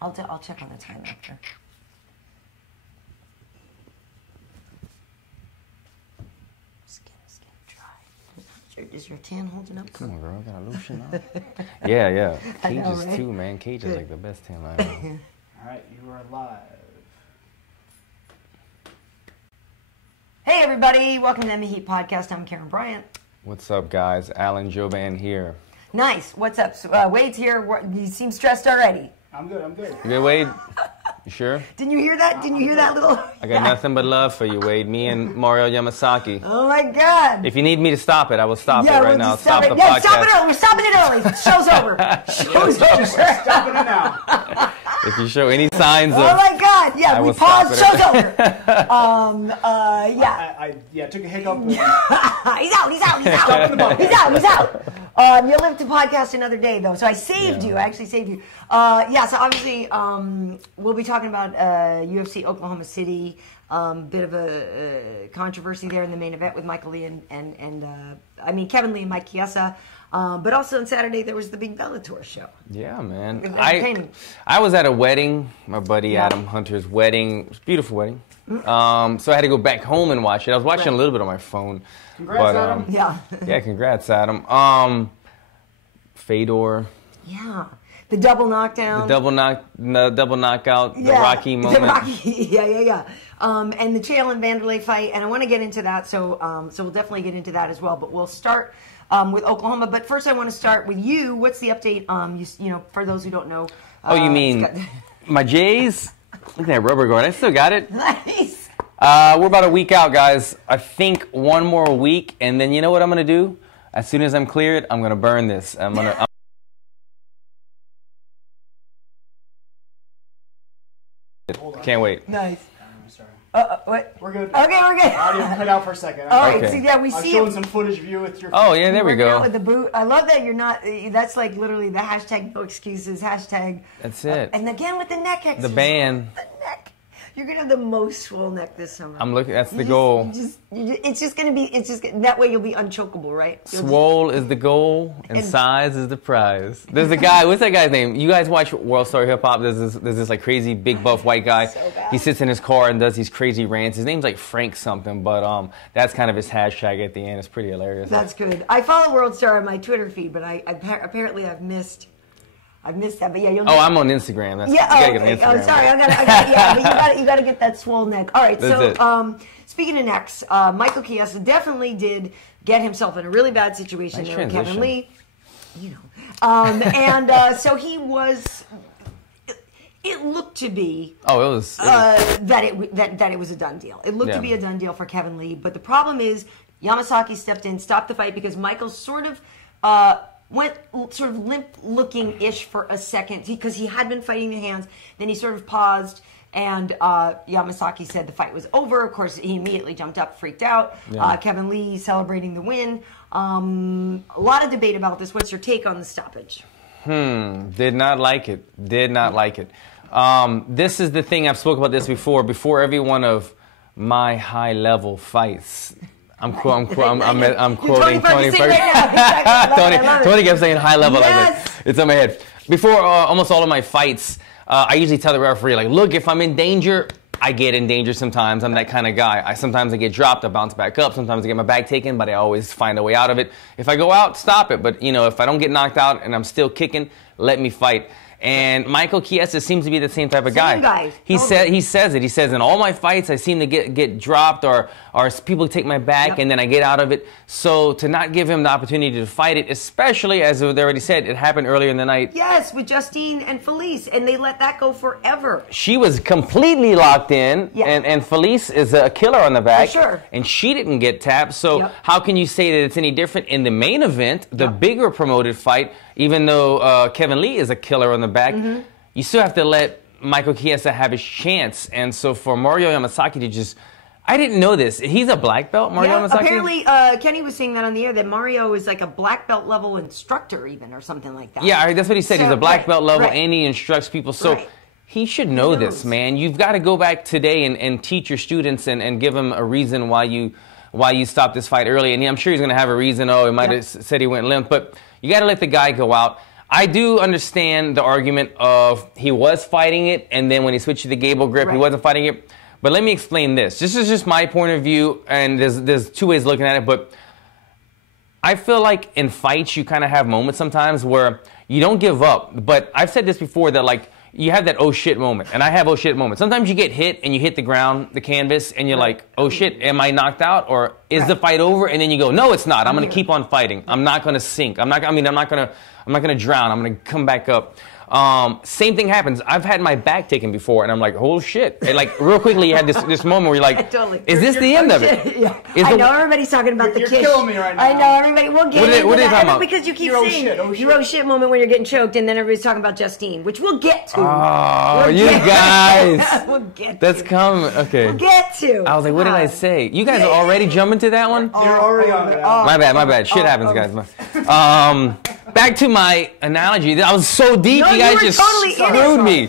I'll check on the time after. Skin dry. Is your tan holding up? Come on, girl. I got a lotion on. Yeah. Cages right? too, man. Cage is like the best tan line. All right, you are live. Hey, everybody. Welcome to the H.E.A.T podcast. I'm Karyn Bryant. What's up, guys? Alan Jouban here. Nice. What's up? Wade's here. You seem stressed already. I'm good. You good, Wade? You sure? Didn't you hear that? Didn't you hear that little? I got nothing but love for you, Wade. Me and Mario Yamasaki. Oh my God! If you need me to stop it, I will stop it right now. Stop the it. podcast. Stop it early. We're stopping it early. Show's over. Show's over. Just stopping it now. If you show any signs of, oh my God! Yeah, we paused. Show's over. I took a hiccup. He's out. He's out. You'll live to podcast another day, though. So I saved you. I actually saved you. So obviously, we'll be talking about UFC Oklahoma City. Bit of a controversy there in the main event with Michael Lee and Kevin Lee and Mike Chiesa. But also on Saturday there was the big Bellator show. Yeah, man. It was I was at a wedding, my buddy Adam Hunter's wedding. It was a beautiful wedding. So I had to go back home and watch it. I was watching a little bit on my phone. Congrats, Adam. Yeah, congrats, Adam. Fedor. Yeah. The double knockdown. The double knockout, the Rocky moment. Yeah. And the Chael and Wanderlei fight, and I want to get into that, so we'll definitely get into that as well. But we'll start with Oklahoma. But first, I want to start with you. What's the update? You know, for those who don't know. You mean my Jays? Look at that rubber guard. I still got it. Nice. We're about a week out, guys. I think one more week, and then you know what I'm gonna do? As soon as I'm cleared, I'm gonna burn this. Can't wait. Nice. What? We're good. Okay, we're good. Audio cut out for a second. All right. Okay. So we I'm see showing some footage of you with your. Oh yeah, there we go. With the boot. I love that you're not. That's like literally the hashtag no excuses hashtag. That's it. And again with the neck exercise. The band. The neck. You're gonna have the most swole neck this summer. I'm looking. That's the goal. It's just gonna be. It's just that way you'll be unchokeable, right? Swole is the goal, and size is the prize. There's a guy. What's that guy's name? You guys watch World Star Hip Hop? There's this like crazy big buff white guy. So bad. He sits in his car and does these crazy rants. His name's like Frank something, but that's kind of his hashtag at the end. It's pretty hilarious. That's good. I follow World Star on my Twitter feed, but apparently I've missed that, but yeah, you'll. I'm on Instagram. That's, you gotta get on Instagram. Oh, sorry, but you gotta get that swole neck. All right, That's speaking of necks, Michael Chiesa definitely did get himself in a really bad situation there with Kevin Lee. You know, so he was. It looked to be. Oh, it was. That it was a done deal. It looked to be a done deal for Kevin Lee, but the problem is Yamasaki stepped in, stopped the fight because Michael sort of. Went sort of limp-looking-ish for a second because he had been fighting the hands. Then he sort of paused, and Yamasaki said the fight was over. Of course, he immediately jumped up, freaked out. Yeah. Kevin Lee celebrating the win. A lot of debate about this. What's your take on the stoppage? Did not like it. This is the thing. I've spoken about this before. Before every one of my high-level fights. I'm quoting Tony Ferguson. Tony kept saying high level. Yes. Like, it's on my head. Before almost all of my fights, I usually tell the referee, like, look, if I'm in danger, I get in danger sometimes. I'm that kind of guy. Sometimes I get dropped, I bounce back up. Sometimes I get my bag taken, but I always find a way out of it. If I go out, stop it. But, if I don't get knocked out and I'm still kicking, let me fight. And Michael Chiesa seems to be the same type of guy. He says it. He says, in all my fights, I seem to get dropped or people take my back and then I get out of it. So to not give him the opportunity to fight it, especially, as they already said, it happened earlier in the night. Yes, with Justine and Felice, and they let that go forever. She was completely locked in, and Felice is a killer on the back. For sure. And she didn't get tapped. So how can you say that it's any different in the main event, the bigger promoted fight, even though Kevin Lee is a killer on the back, you still have to let Michael Chiesa have his chance. And so for Mario Yamasaki to just... I didn't know this. He's a black belt, Mario Yamasaki? Apparently, Kenny was saying that on the air, that Mario is like a black belt level instructor even, or something like that. Yeah, that's what he said. He's a black belt level, and he instructs people. So he should know this, man. You've got to go back today and teach your students and give them a reason why you stopped this fight early. And I'm sure he's going to have a reason. Oh, he might have said he went limp. But you got to let the guy go out. I do understand the argument of he was fighting it, and then when he switched to the Gable grip, he wasn't fighting it. But let me explain this. This is just my point of view, and there's two ways of looking at it, but I feel like in fights you kind of have moments sometimes where you don't give up. But I've said this before that like you have that oh shit moment, and I have oh shit moments. Sometimes you get hit and you hit the ground, the canvas, and you're like, oh shit, am I knocked out or is the fight over? And then you go, no, it's not. I'm going to keep on fighting. I'm not going to sink. I'm not going to drown. I'm going to come back up. Same thing happens. I've had my back taken before, and I'm like, oh shit! And like real quickly, you had this moment where you're like, is this the end of it? Yeah. I know everybody's talking about the Kish. You're killing me right now. I know everybody. We'll get into what are you that talking about? because you keep saying your oh shit moment when you're getting choked, and then everybody's talking about Justine, which we'll get to. Oh, you guys! We'll get. That's coming. Okay. We'll get to. I was like, what did I say? You guys are already jumping to that one? You're already on it. My bad. Shit happens, guys. Back to my analogy. I was so deep, you guys just screwed me.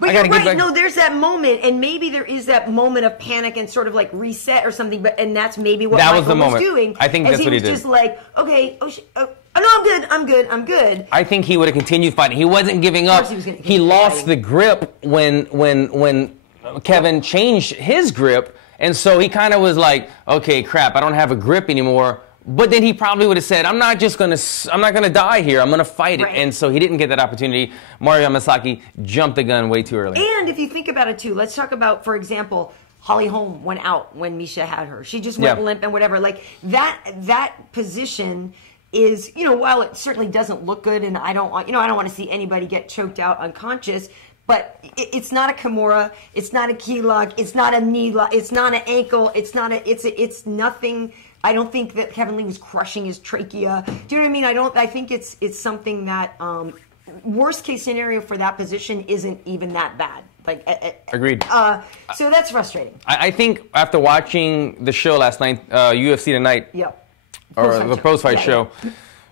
But you're right. No, there's that moment, and maybe there is that moment of panic and sort of like reset or something. And that's maybe what Michael was doing. I think that's what he did. He was just like, okay, oh no, I'm good. I think he would have continued fighting. He wasn't giving up. He lost the grip when Kevin changed his grip, and so he kind of was like, okay, crap, I don't have a grip anymore. But then he probably would have said, I'm not gonna die here. I'm gonna fight it. And so he didn't get that opportunity. Mario Yamasaki jumped the gun way too early. And if you think about it too, let's talk about, for example, Holly Holm went out when Misha had her. She just went limp and whatever. Like that position is, while it certainly doesn't look good, and I don't want to see anybody get choked out unconscious. But it's not a Kimura, it's not a key lock, it's not a knee lock, it's not an ankle, it's nothing. I don't think that Kevin Lee was crushing his trachea. Do you know what I mean? I think it's something that worst case scenario for that position isn't even that bad. Agreed. So that's frustrating. I think after watching the show last night, UFC Tonight, or the post-fight show,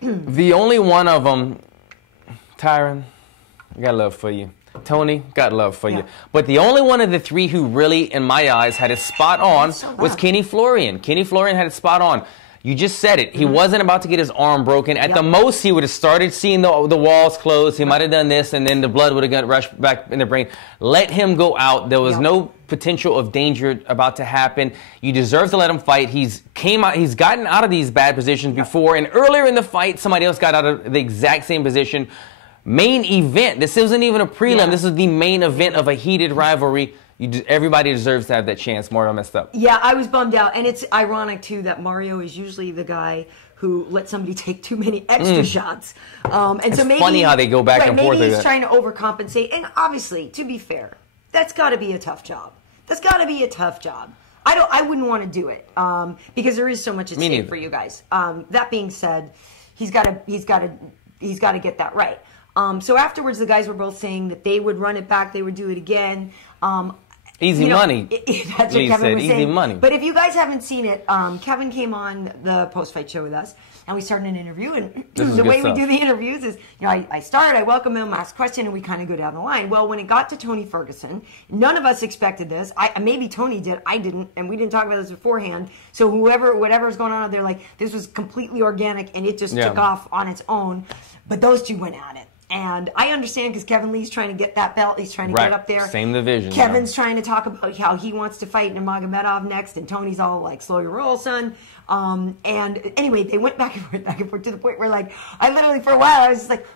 the only one of them, Tyron, I got love for you. Tony, got love for you. But the only one of the three who really, in my eyes, had it spot on was Kenny Florian. Kenny Florian had it spot on. You just said it. He wasn't about to get his arm broken. At the most, he would have started seeing the walls close. He might have done this, and then the blood would have got rushed back in the brain. Let him go out. There was no potential of danger about to happen. You deserve to let him fight. He's gotten out of these bad positions before, and earlier in the fight, somebody else got out of the exact same position. Main event. This isn't even a prelim. This is the main event of a heated rivalry. Everybody deserves to have that chance. Mario messed up. Yeah, I was bummed out. And it's ironic, too, that Mario is usually the guy who lets somebody take too many extra shots. And so maybe, funny how they go back and forth. Maybe he's trying to overcompensate. And obviously, to be fair, that's got to be a tough job. I wouldn't want to do it because there is so much at stake for you guys. That being said, he's got to get that right. So afterwards, the guys were both saying that they would run it back, they would do it again. Easy money. That's what Kevin was saying. Easy money. But if you guys haven't seen it, Kevin came on the post-fight show with us, and we started an interview. And the way we do the interviews is, I start, I welcome him, ask a question, and we kind of go down the line. Well, when it got to Tony Ferguson, none of us expected this. Maybe Tony did, I didn't, and we didn't talk about this beforehand. So whatever was going on out there, this was completely organic, and it just took off on its own. But those two went at it. And I understand because Kevin Lee's trying to get that belt. He's trying to get up there. Same division. Kevin's trying to talk about how he wants to fight Nurmagomedov next. And Tony's all like, slow your roll, son. And anyway, they went back and forth to the point where, I literally, for a while, I was just like,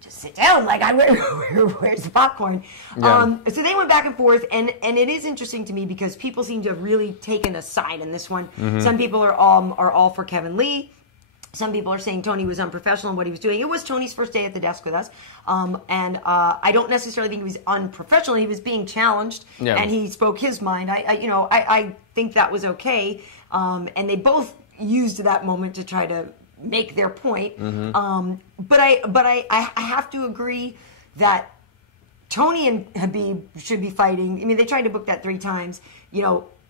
just sit down. Where's the popcorn? So they went back and forth. And it is interesting to me because people seem to have really taken a side in this one. Mm-hmm. Some people are all for Kevin Lee. Some people are saying Tony was unprofessional in what he was doing. It was Tony's first day at the desk with us. And I don't necessarily think he was unprofessional. He was being challenged, and he spoke his mind. I think that was okay. And they both used that moment to try to make their point. Mm-hmm. But I have to agree that Tony and Khabib should be fighting. I mean, they tried to book that 3 times.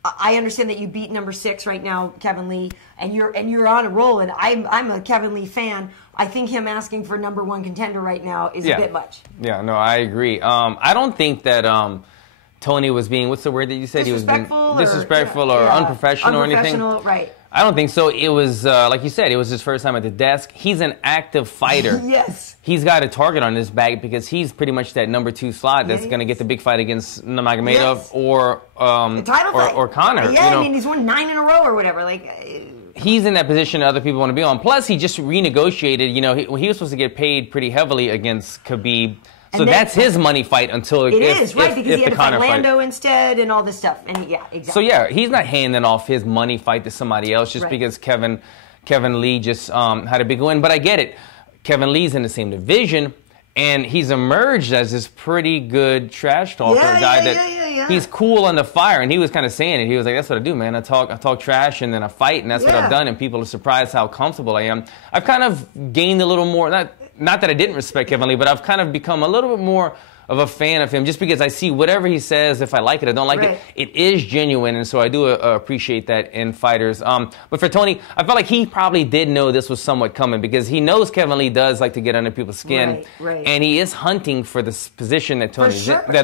I understand that you beat number 6 right now, Kevin Lee, and you're on a roll. And I'm a Kevin Lee fan. I think him asking for number 1 contender right now is a bit much. Yeah, no, I agree. I don't think that Tony was being, what's the word that you said? He was being disrespectful or yeah. unprofessional or anything? Right. I don't think so. It was, like you said, it was his first time at the desk. He's an active fighter. Yes. He's got a target on his back because he's pretty much that number 2 slot that's going to get the big fight against Nurmagomedov or Conor. Yeah, you know? I mean, he's won 9 in a row or whatever. Like, he's in that position that other people want to be on. Plus, he just renegotiated. You know, he was supposed to get paid pretty heavily against Khabib. So that's his money fight until it is, right? Because he had to fight Lando fight. Instead and all this stuff. And yeah, exactly. So yeah, he's not handing off his money fight to somebody else just because Kevin Lee just had a big win. But I get it. Kevin Lee's in the same division, and he's emerged as this pretty good trash talker guy he's cool on the fire. And he was kind of saying it. He was like, "That's what I do, man. I talk trash, and then I fight, and that's what I've done." And people are surprised how comfortable I am. I've kind of gained a little more. Not that I didn't respect Kevin Lee, but I've kind of become a little bit more of a fan of him just because I see whatever he says, if I like it, I don't like it, it is genuine, and so I do appreciate that in fighters. But for Tony, I felt like he probably did know this was somewhat coming because he knows Kevin Lee does like to get under people's skin, and he is hunting for this position that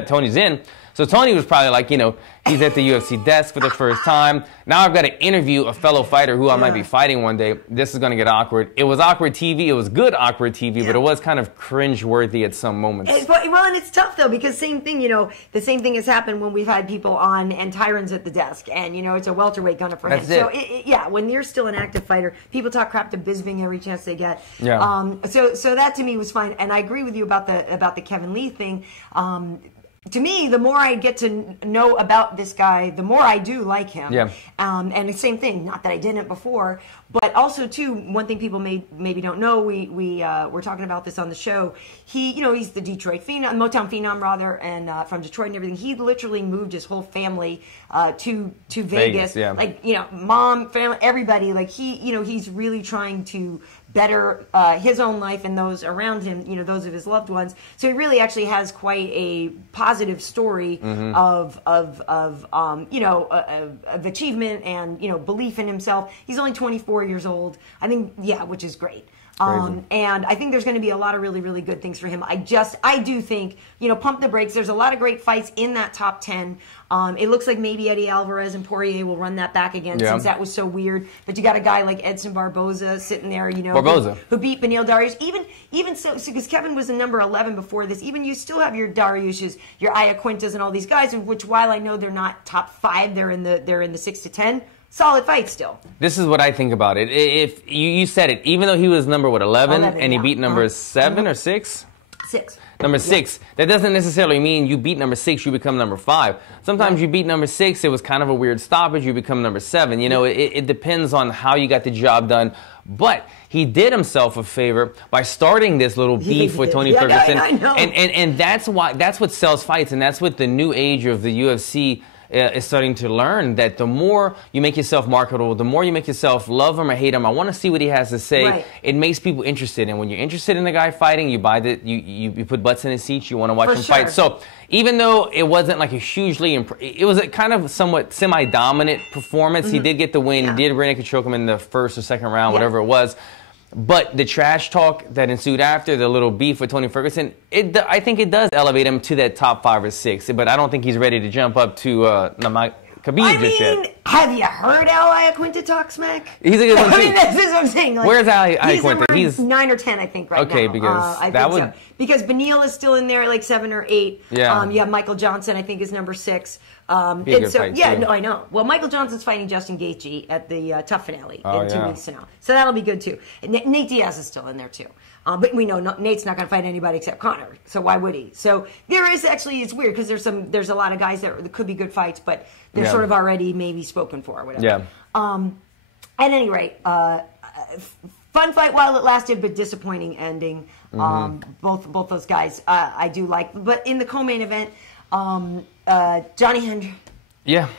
Tony's in. So Tony was probably like, you know, he's at the UFC desk for the first time. Now I've got to interview a fellow fighter who I might be fighting one day. This is going to get awkward. It was awkward TV. It was good awkward TV, but it was kind of cringe-worthy at some moments. Well, and it's tough, though, because same thing, you know, the same thing has happened when we've had people on and Tyron's at the desk. And, you know, it's a welterweight gunner for him. So, when you're still an active fighter, people talk crap to Bisping every chance they get. Yeah. So that to me was fine. And I agree with you about the Kevin Lee thing. To me, the more I get to know about this guy, the more I do like him. Yeah. And the same thing, not that I didn't before, but also too, one thing people maybe don't know, we were talking about this on the show. He's the Detroit phenom, Motown phenom rather, and from Detroit and everything. He literally moved his whole family to Vegas. Like, you know, mom, family, everybody. Like he's really trying to better his own life and those around him, you know, those of his loved ones. So he really actually has quite a positive story of achievement and, you know, belief in himself. He's only 24 years old. I think, which is great. And I think there's going to be a lot of really, really good things for him. I do think, you know, pump the brakes. There's a lot of great fights in that top 10. It looks like maybe Eddie Alvarez and Poirier will run that back again since that was so weird. But you got a guy like Edson Barboza sitting there, you know, who beat Beneil Dariush. Even so, because Kevin was in number 11 before this, even you still have your Dariush's, your Iaquintas and all these guys, which while I know they're not top 5, they're in the 6 to 10. Solid fight still. This is what I think about it. If you said it, even though he was number 11 and he beat number 7 or 6? 6. Number 6. That doesn't necessarily mean you beat number 6, you become number 5. Sometimes you beat number 6, it was kind of a weird stoppage, you become number 7. You know, it depends on how you got the job done. But he did himself a favor by starting this little beef with Tony Ferguson. I know. And that's what sells fights, and that's what the new age of the UFC is starting to learn, that the more you make yourself marketable, the more you make yourself love him or hate him, I want to see what he has to say. It makes people interested, and when you're interested in the guy fighting, you buy you put butts in his seats, you want to watch him fight. So even though it wasn't like a hugely, it was a kind of somewhat semi-dominant performance. He did get the win. He did rear naked choke him in the first or second round, whatever it was. But the trash talk that ensued after, the little beef with Tony Ferguson, I think it does elevate him to that top 5 or 6. But I don't think he's ready to jump up to Khabib just yet. Have you heard Al Iaquinta talk smack? He's a good one too. I mean, this is what I'm saying. Like, where's Al Iaquinta? He's 9 or 10, I think, right now. Okay, because because Beneil is still in there, like 7 or 8. Yeah. You have Michael Johnson, I think, is number 6. No, I know. Well, Michael Johnson's fighting Justin Gaethje at the Tough finale in 2 weeks from now, so that'll be good too. And Nate Diaz is still in there too, but we know Nate's not going to fight anybody except Conor, so why would he? So there is actually, it's weird because there's a lot of guys that could be good fights, but they're sort of already maybe spoken for or whatever. Yeah. At any rate, fun fight while it lasted, but disappointing ending. Both those guys I do like, but in the co-main event. Johnny Hendricks. Yeah.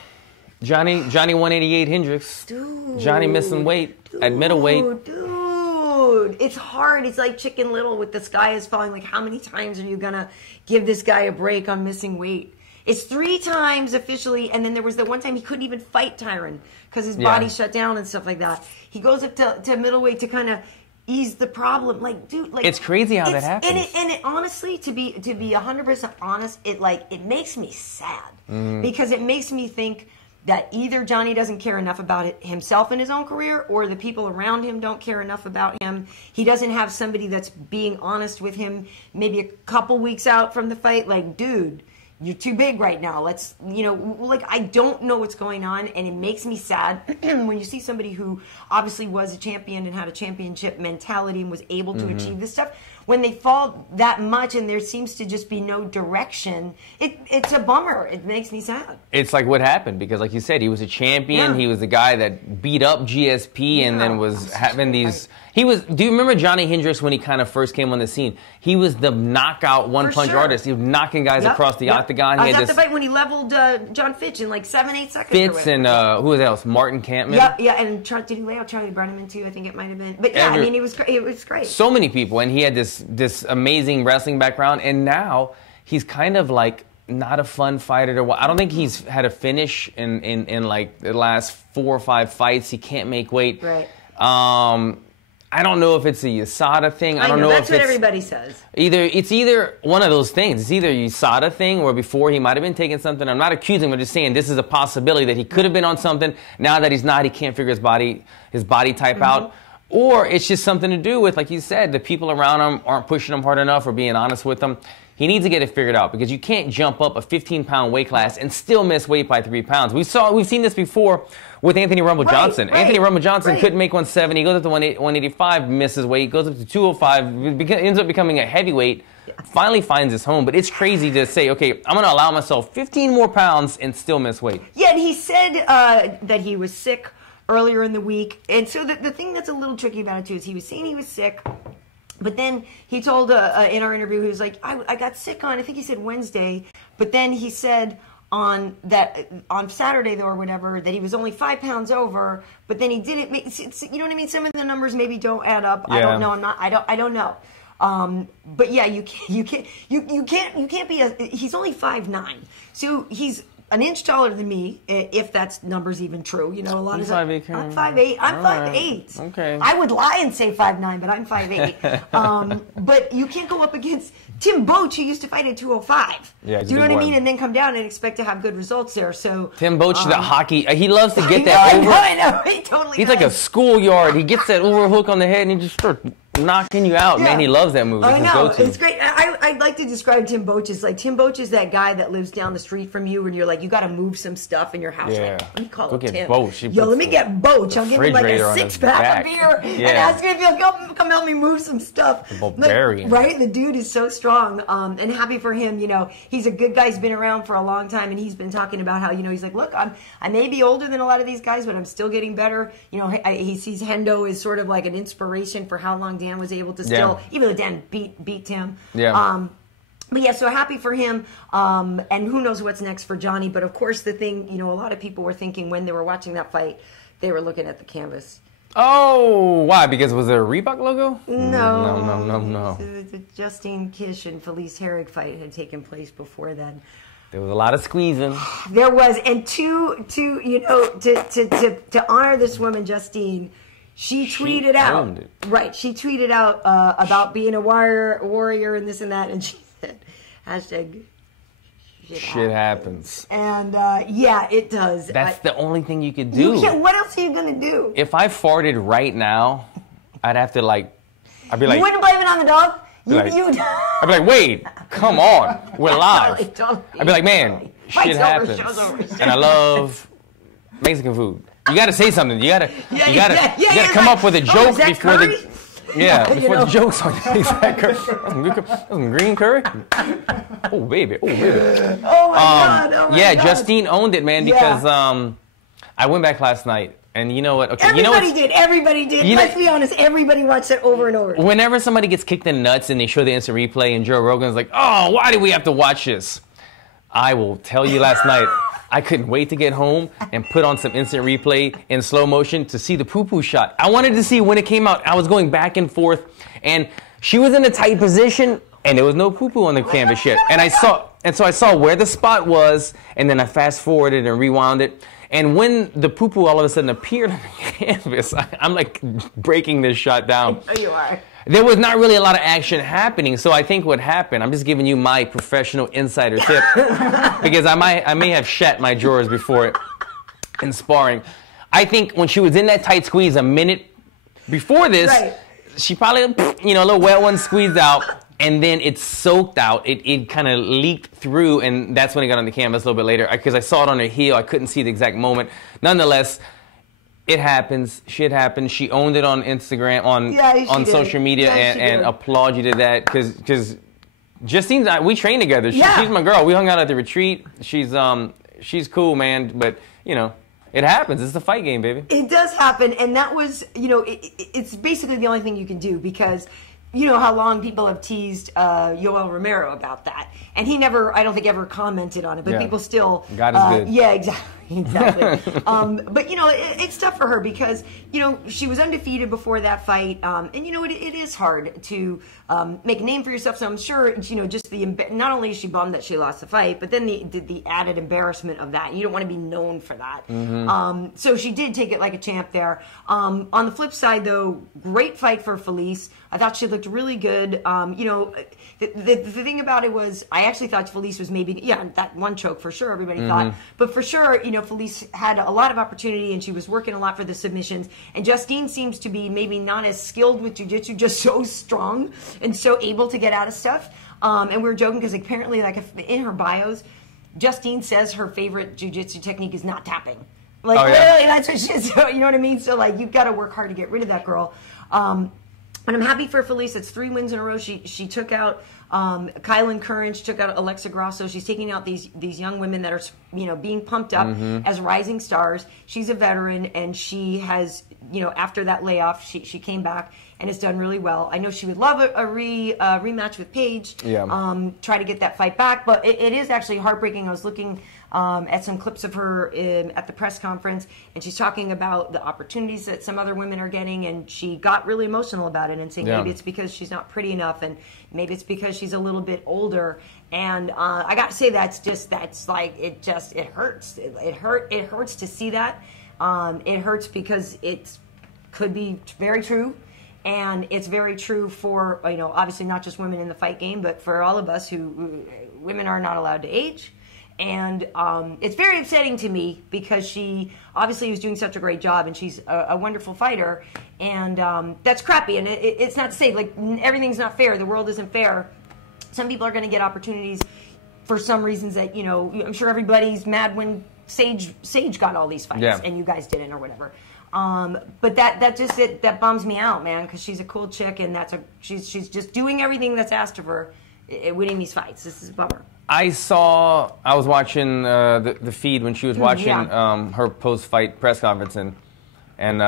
Johnny 188 Hendricks. Dude. Johnny missing weight at middleweight. Dude. It's hard. It's like Chicken Little with the sky is falling. Like, how many times are you going to give this guy a break on missing weight? It's 3 times officially, and then there was the one time he couldn't even fight Tyron because his body shut down and stuff like that. He goes up to middleweight to kind of he's the problem. Like, dude, like it's crazy how that happens. And it honestly, to be 100% honest, it makes me sad because it makes me think that either Johnny doesn't care enough about himself in his own career, or the people around him don't care enough about him. He doesn't have somebody that's being honest with him maybe a couple weeks out from the fight. Like, dude, you're too big right now. Let's, like, I don't know what's going on, and it makes me sad when you see somebody who obviously was a champion and had a championship mentality and was able to achieve this stuff. When they fall that much and there seems to just be no direction, it's a bummer. It makes me sad. It's like what happened because, like you said, he was a champion. Yeah. He was the guy that beat up GSP and then was having these. He was. Do you remember Johnny Hendricks when he kind of first came on the scene? He was the knockout one-punch artist. He was knocking guys across the octagon. He had the fight when he leveled John Fitch in like 7-8 seconds. Fitz and who was else? Martin Campman. Yeah, and did he lay out Charlie Brenneman too? I think it might have been. But yeah, I mean, it was great. So many people, and he had this amazing wrestling background, and now he's kind of like not a fun fighter. I don't think he's had a finish in like the last 4 or 5 fights. He can't make weight. Right. I don't know if it's a USADA thing. I don't know that's if what everybody says. It's either one of those things. It's either a USADA thing, where before he might have been taking something. I'm not accusing him. I'm just saying this is a possibility that he could have been on something. Now that he's not, he can't figure his body type out. Or it's just something to do with, like you said, the people around him aren't pushing him hard enough or being honest with him. He needs to get it figured out because you can't jump up a 15-pound weight class and still miss weight by 3 pounds. We've seen this before with Anthony Rumble Johnson. Anthony Rumble Johnson couldn't make 170. He goes up to 185, misses weight. Goes up to 205, ends up becoming a heavyweight. Finally finds his home. But it's crazy to say, okay, I'm going to allow myself 15 more pounds and still miss weight. Yeah, and he said that he was sick earlier in the week. And so the thing that's a little tricky about it, too, is he was saying he was sick. But then he told in our interview, he was like, I got sick on, I think he said Wednesday. But then he said on Saturday, though, or whatever, that he was only 5 pounds over. But then he didn't make, you know what I mean? Some of the numbers maybe don't add up. Yeah. I don't know. I don't know. But yeah, you can't be he's only 5'9". So he's an inch taller than me, if that's numbers even true. You know, a lot of 5'8". I'm 5'8". I'm 5'8". Okay. I would lie and say 5'9", but I'm 5'8". But you can't go up against Tim Boetsch, who used to fight at 205. Yeah, do you know what I mean? And then come down and expect to have good results there. So Tim Boetsch, the hockey, he loves to get that over. I know. He totally He's does. like a schoolyard. He gets that overhook on the head and he just starts knocking you out, man. He loves that move. I know. It's great. I'd like to describe Tim Boetsch as like, Tim Boetsch is that guy that lives down the street from you and you're like, you got to move some stuff in your house. Yeah. Like, let me call Go it get Tim. Boetsch. Yo, let me get Boetsch. I'll give him like a 6-pack of beer and ask him if he'll come help me move some stuff. Barbarian. Right? The dude is so strong. And happy for him. You know, he's a good guy. He's been around for a long time and he's been talking about how, you know, he's like, look, I may be older than a lot of these guys, but I'm still getting better. You know, he sees Hendo as sort of like an inspiration for how long Dan was able to still, even though Dan beat Tim. Yeah. But yeah, so happy for him. And who knows what's next for Johnny. But of course, the thing, you know, a lot of people were thinking when they were watching that fight, they were looking at the canvas. Oh, why? Because was there a Reebok logo? No. The Justine Kish and Felice Herrig fight had taken place before then. There was a lot of squeezing. There was, and to you know, to honor this woman, Justine, she tweeted out, right? She tweeted out about being a warrior and this and that, and she said, hashtag shit happens. And yeah, it does. That's the only thing you could do. What else are you gonna do? If I farted right now, I'd have to I'd be like, you wouldn't blame it on the dog. I'd be like, wait, come on, we're live. I'd be like, man, shit happens, and I love Mexican food. You gotta say something. You gotta come up with a joke before the joke's on. Exactly. Some green curry. Oh baby. Oh my God. God. Justine owned it, man, because I went back last night. And you know what? Okay, Everybody did. Let's be honest. Everybody watched it over and over. Whenever somebody gets kicked in the nuts and they show the instant replay and Joe Rogan's like, oh, why do we have to watch this? I will tell you last night, I couldn't wait to get home and put on some instant replay in slow motion to see the poo-poo shot. I wanted to see when it came out. I was going back and forth. And she was in a tight position and there was no poo-poo on the canvas yet. And so I saw where the spot was and then I fast-forwarded and rewound it. And when the poo-poo all of a sudden appeared on the canvas, I'm like breaking this shot down. Oh, you are. There was not really a lot of action happening, so I think what happened, I'm just giving you my professional insider tip, because I may have shat my drawers before it in sparring. I think when she was in that tight squeeze a minute before this, she probably, a little wet one squeezed out, and then it soaked out. It kind of leaked through, and that's when it got on the canvas a little bit later, because I saw it on her heel. I couldn't see the exact moment. Nonetheless, it happens. Shit happens. She owned it on Instagram, on social media, and applaud you to that, because Justine, we train together. She's my girl. We hung out at the retreat. She's cool, man, but, it happens. It's the fight game, baby. It does happen, and that was, it's basically the only thing you can do, because you know how long people have teased Yoel Romero about that, and he never, I don't think, ever commented on it, but people still... God is good. Yeah, exactly. But, it's tough for her because, she was undefeated before that fight, and, it is hard to make a name for yourself, so I'm sure, just not only is she bummed that she lost the fight, but then the added embarrassment of that. You don't want to be known for that. So she did take it like a champ there. On the flip side, though, great fight for Felice. I thought she looked really good. The thing about it was, I actually thought Felice was maybe, that one choke for sure, everybody thought. But for sure, Felice had a lot of opportunity, and she was working a lot for the submissions. And Justine seems to be maybe not as skilled with jiu-jitsu, just so strong and so able to get out of stuff. And we were joking because apparently, like, in her bios, Justine says her favorite jiu-jitsu technique is not tapping. Like, literally, that's what she is. So, you know what I mean? So, like, you've got to work hard to get rid of that girl. And I'm happy for Felice. It's 3 wins in a row. She took out Kylan Curran. She took out Alexa Grasso. She's taking out these young women that are being pumped up as rising stars. She's a veteran, and she has after that layoff, she came back and has done really well. I know she would love a rematch with Paige. Try to get that fight back, but it is actually heartbreaking. I was looking at some clips of her at the press conference, and she's talking about the opportunities that some other women are getting, and she got really emotional about it and saying maybe it's because she's not pretty enough, and maybe it's because she's a little bit older. And I got to say, it hurts. It hurts to see that. It hurts because it could be very true. And it's very true for, obviously not just women in the fight game, but for all of us who, women are not allowed to age. And it's very upsetting to me because she obviously was doing such a great job, and she's a wonderful fighter. And that's crappy. And it's not to say, like, everything's not fair. The world isn't fair. Some people are going to get opportunities for some reasons that, I'm sure everybody's mad when Sage got all these fights and you guys didn't or whatever. But that bums me out, man, because she's a cool chick, and she's just doing everything that's asked of her, winning these fights. This is a bummer. I was watching the feed when she was watching her post-fight press conference, and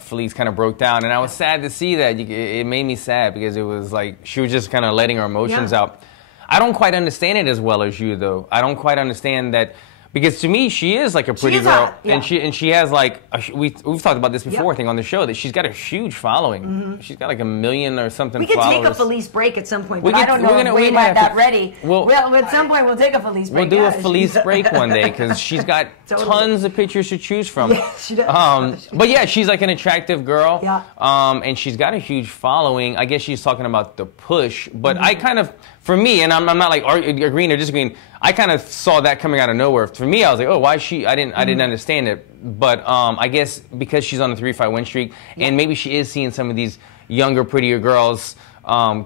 Felice kind of broke down, and I was sad to see that. It made me sad because it was like she was just kind of letting her emotions out. I don't quite understand it as well as you, though. I don't quite understand that. Because to me, she is like a pretty girl, and she has like we've talked about this before, I think, on the show, that she's got a huge following. She's got like 1 million or something. We could followers. take a Felice break at some point, but I don't know if we have that ready. Well, at some point we'll take a Felice break. We'll do a Felice break one day because she's got tons of pictures to choose from. Yeah, she does. But yeah, she's like an attractive girl, and she's got a huge following. I guess she's talking about the push, but I kind of, for me, and I'm not like agreeing or disagreeing, I kind of saw that coming out of nowhere. For me, I was like, oh, why is she? I didn't understand it. But I guess because she's on a 3-fight win streak, and maybe she is seeing some of these younger, prettier girls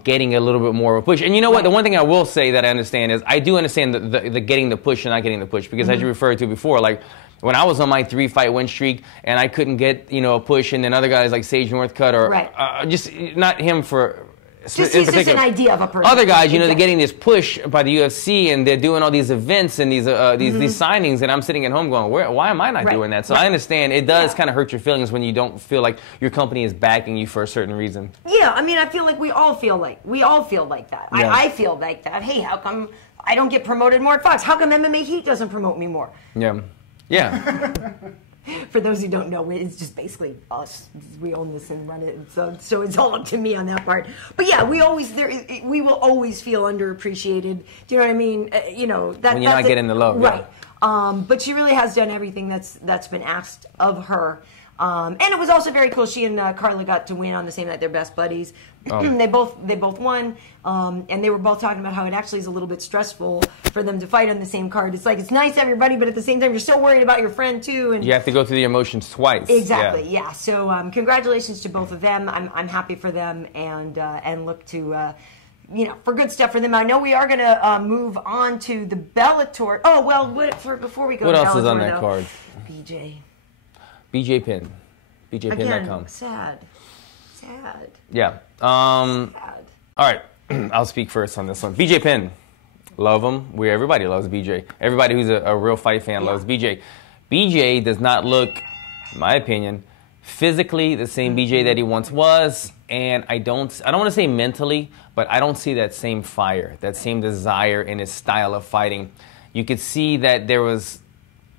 getting a little bit more of a push. And you know what? The one thing I will say that I understand is I do understand the getting the push and not getting the push. Because as you referred to before, like when I was on my 3-fight win streak and I couldn't get a push, and then other guys like Sage Northcutt or just not him for... Just an idea of a person. Other guys, they're getting this push by the UFC, and they're doing all these events and these signings, and I'm sitting at home going, why am I not doing that? So I understand it does kind of hurt your feelings when you don't feel like your company is backing you for a certain reason. Yeah, I mean, I feel like we all feel like that. Yeah. I feel like that. Hey, how come I don't get promoted more at Fox? How come MMA Heat doesn't promote me more? Yeah. For those who don't know, it's just basically us. We own this and run it, and so it's all up to me on that part. But yeah, we will always feel underappreciated. Do you know what I mean? When you're not getting the love, right? But she really has done everything that's been asked of her. And it was also very cool. She and Carla got to win on the same night. They're best buddies. They both won. And they were both talking about how it actually is a little bit stressful for them to fight on the same card. It's like, it's nice everybody, but at the same time, you're so worried about your friend too. And you have to go through the emotions twice. Exactly. Yeah. So congratulations to both of them. I'm happy for them and look to. For good stuff for them. I know we are going to move on to the Bellator. Oh, well, before we go what to else Bellator, is on that card? BJ Penn. BJPenn.com. Sad. Yeah. Sad. All right. I'll speak first on this one. BJ Penn. Love him. Everybody loves BJ. Everybody who's a real fight fan loves BJ. BJ does not look, in my opinion, physically the same BJ that he once was. And I don't want to say mentally, but I don't see that same fire, that same desire in his style of fighting. You could see that there was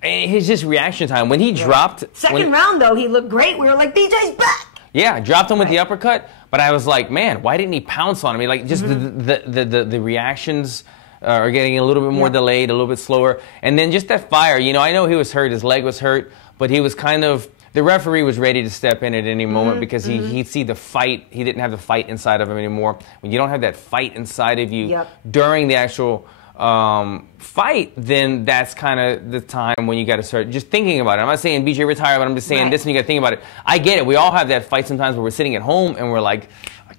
his just reaction time when he dropped. Second round though, he looked great. We were like, BJ's back. Yeah, dropped him with the uppercut, but I was like, man, why didn't he pounce on him? Like just the reactions are getting a little bit more delayed, a little bit slower, and then just that fire. I know he was hurt, his leg was hurt, but he was kind of. The referee was ready to step in at any moment because he'd see the fight. He didn't have the fight inside of him anymore. When you don't have that fight inside of you during the actual fight, then that's kind of the time when you got to start just thinking about it. I'm not saying BJ retire, but I'm just saying this and you got to think about it. I get it. We all have that fight sometimes where we're sitting at home and we're like,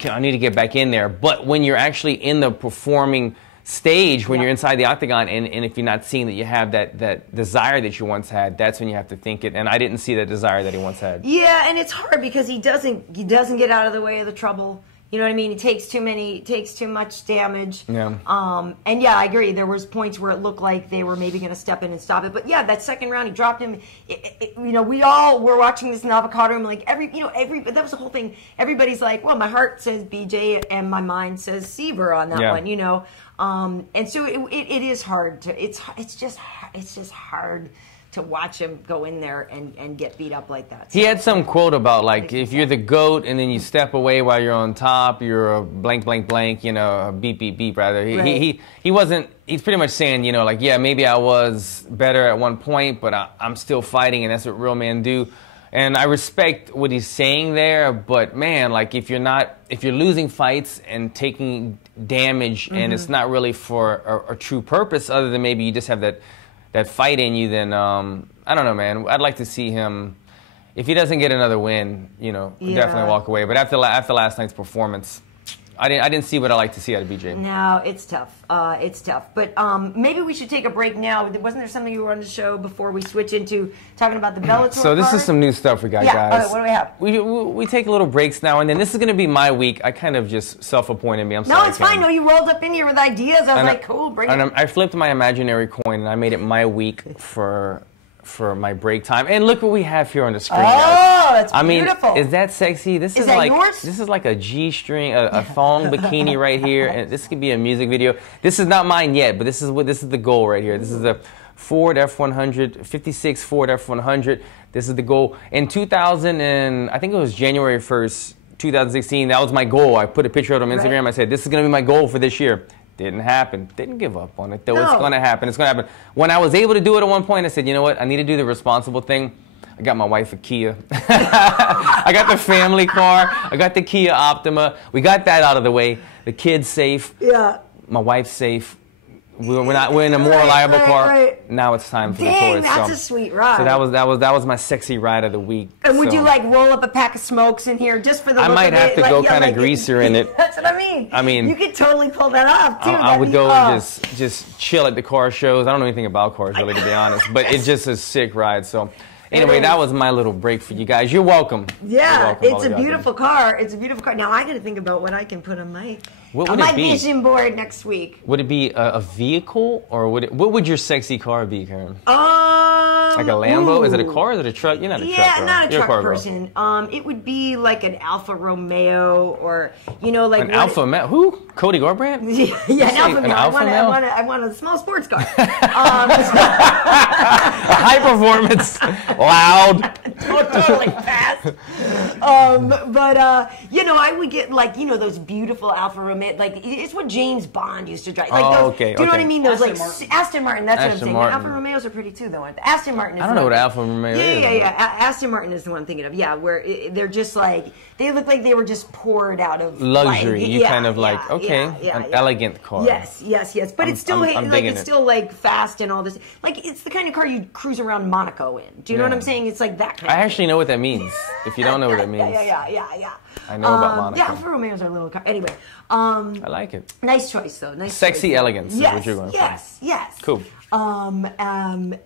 I need to get back in there. But when you're actually in the performing stage, when you're inside the octagon, and if you're not seeing that you have that desire that you once had, that's when you have to think it. And I didn't see that desire that he once had. Yeah, and it's hard because he doesn't get out of the way of the trouble. You know what I mean? He takes too much damage. Yeah. And I agree. There was points where it looked like they were maybe going to step in and stop it. But yeah, that second round, he dropped him. We all were watching this in avocado room. Like that was the whole thing. Everybody's like, well, my heart says BJ and my mind says Siver on that one. And so it is hard to. It's just hard to watch him go in there and get beat up like that. So, he had some quote about, like, if you're the GOAT and then you step away while you're on top, you're a blank, blank, blank, a beep, beep, beep, rather. He wasn't, he's pretty much saying, like, yeah, maybe I was better at one point, but I'm still fighting, and that's what real men do. And I respect what he's saying there, but, man, like, if you're losing fights and taking damage and it's not really for a true purpose other than maybe you just have that fight in you, then I don't know, man. I'd like to see him, if he doesn't get another win, definitely walk away. But after last night's performance, I didn't see what I like to see out of BJ. No, it's tough. It's tough. But maybe we should take a break now. Wasn't there something you were on the show before we switch into talking about the Bellator So this is some new stuff we got, guys. All right, what do we have? We take little breaks now and then. This is going to be my week. I kind of just self-appointed me. I'm sorry. No, it's fine. No, you rolled up in here with ideas. I was like, cool, bring it. I flipped my imaginary coin and I made it my week for my break time. And look what we have here on the screen, guys. That's beautiful. Is that sexy? This is that like yours? This is like a G-string, a thong bikini right here, and this could be a music video. This is not mine yet, but this is the goal right here. This is a Ford F100, 56 Ford F100. This is the goal. In 2000 and I think it was January 1st, 2016, that was my goal. I put a picture of it on Instagram. I said, this is going to be my goal for this year. Didn't happen. Didn't give up on it, though. No. It's going to happen. It's going to happen. When I was able to do it at one point, I said, you know what? I need to do the responsible thing. I got my wife a Kia. I got the family car. I got the Kia Optima. We got that out of the way. The kid's safe. Yeah. My wife's safe. We're in a more reliable car. Right. Now it's time for the toys. That's a sweet ride. So that was my sexy ride of the week. And would you like roll up a pack of smokes in here just for the? I might have to go kind of greaser in it. That's what I mean. You could totally pull that off too. I would go and just chill at the car shows. I don't know anything about cars really, to be honest, but it's just a sick ride. So. Anyway, that was my little break for you guys. You're welcome. Yeah, it's a beautiful car. It's a beautiful car. Now I got to think about what I can put on my vision board next week. Would it be a vehicle, or what would your sexy car be, Karyn? Like a Lambo? Ooh. Is it a car or is it a truck? You're not a truck girl. Yeah, not a truck person. It would be like an Alfa Romeo, or like an Alfa Romeo. Who? Cody Garbrandt? Yeah, an Alfa Romeo. I want a small sports car. A high performance, loud, totally pass. You know, I would get like, you know, those beautiful Alfa Romeo, like it's what James Bond used to drive. Like those, okay. Do you know what I mean? Those Aston Aston Martin. Martin. That's what I'm Aston saying. Martin. Alfa Romeos are pretty too, though. Aston Martin is I don't know what Alfa Romeo is. Yeah. Aston Martin is the one I'm thinking of. Yeah, where they're just like, they look like they were just poured out of luxury. Like, You kind of like, an elegant car. Yes. But it's still I'm like digging it's still like fast and all this. Like it's the kind of car you cruise around Monaco in. Do you know what I'm saying? It's like that kind. I actually know what that means. If you don't know what that means, yeah. I know about Monaco. Yeah, Alfa Romeos are little car. Anyway, I like it. nice choice though. Nice, Sexy choice. elegance. Is what you're going for. Yes. Cool.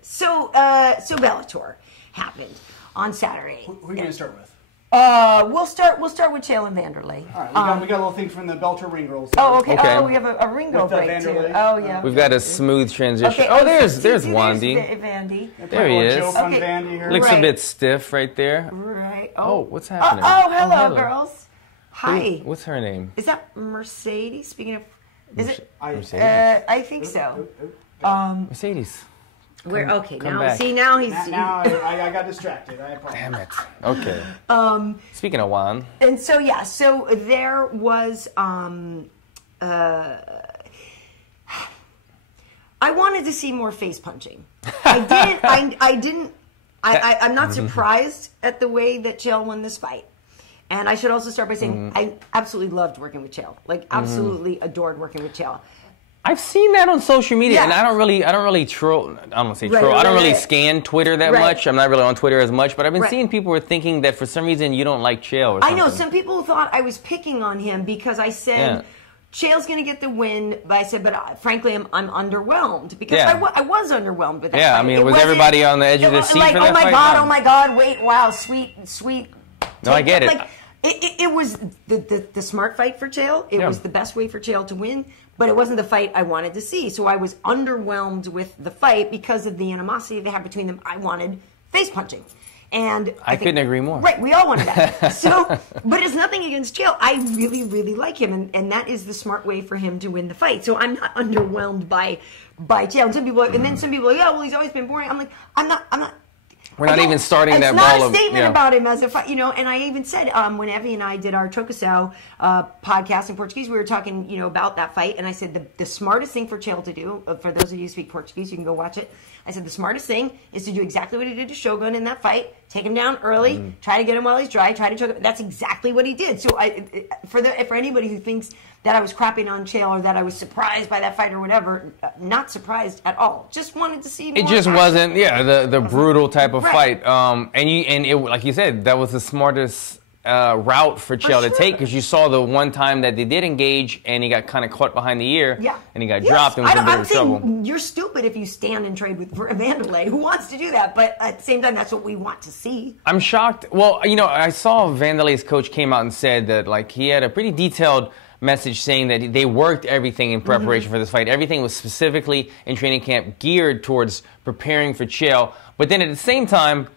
So Bellator happened on Saturday. Who are you gonna start with? We'll start with Chael and Wanderlei. All right, we got a little thing from the Bellator ring rolls. Oh, okay. Okay. Oh, we have a ring roll With, break too. Wanderlei. Oh, yeah. We've got a smooth transition. Okay. Oh, there's Wandy. Vandy. There he is. Joe from Okay. Vandy here. Looks Right. a bit stiff right there. Right. Oh, what's happening? Hello, girls. Hi. Who- What's her name? Is that Mercedes? Speaking of, is it? Mercedes. I think so. Mercedes. Where? Okay. come Now, back. see, now he's. Now I got distracted. I apologize. Damn it. Okay. Speaking of Juan, And so so there was I wanted to see more face punching. I'm not surprised at the way that Chael won this fight. And I should also start by saying I absolutely loved working with Chael. Like absolutely adored working with Chael. I've seen that on social media, Yeah. and I don't really troll. I don't want to say Right, troll. I don't right, really right. scan Twitter that Right. much. I'm not really on Twitter as much, but I've been Right. seeing people were thinking that for some reason you don't like Chael or I something. know some people thought I was picking on him because I said Chael's going to get the win, but I said, frankly, I'm underwhelmed because Yeah. I was underwhelmed with that. Yeah, fight. I mean, It was wasn't- everybody on the edge of it their was seat like, for that oh my fight? god, No. oh my god, wait, wow, sweet. No, I get it. Like, it was the smart fight for Chael. It was the best way for Chael to win, but it wasn't the fight I wanted to see. So I was underwhelmed with the fight because of the animosity they had between them. I wanted face punching. And I couldn't agree more. Right, we all wanted that. So, but it's nothing against Chael. I really, really like him, and that is the smart way for him to win the fight. So I'm not underwhelmed by Chael. And then some people are like, yeah, well, he's always been boring. I'm like, I'm not. We're not even starting that It's not ball a of statement about him as a fight, and I even said when Evie and I did our Trocasao podcast in Portuguese, we were talking, about that fight, and I said the smartest thing for Chael to do, for those of you who speak Portuguese, you can go watch it. I said the smartest thing is to do exactly what he did to Shogun in that fight, take him down early, try to get him while he's dry, try to choke him. That's exactly what he did. So for anybody who thinks that I was crapping on Chael or that I was surprised by that fight or whatever, not surprised at all. Just wanted to see more It just action. wasn't, the brutal type of Right. fight. And it, like you said, that was the smartest route for Chael to take because you saw the one time that they did engage and he got kind of caught behind the ear and he got dropped and was in a bit of trouble. You're stupid if you stand and trade with Wanderlei. Who wants to do that? But at the same time, that's what we want to see. I'm shocked. Well, I saw Wanderlei's coach came out and said that he had a pretty detailed message saying that they worked everything in preparation for this fight. Everything was specifically in training camp geared towards preparing for Chael. But then at the same time,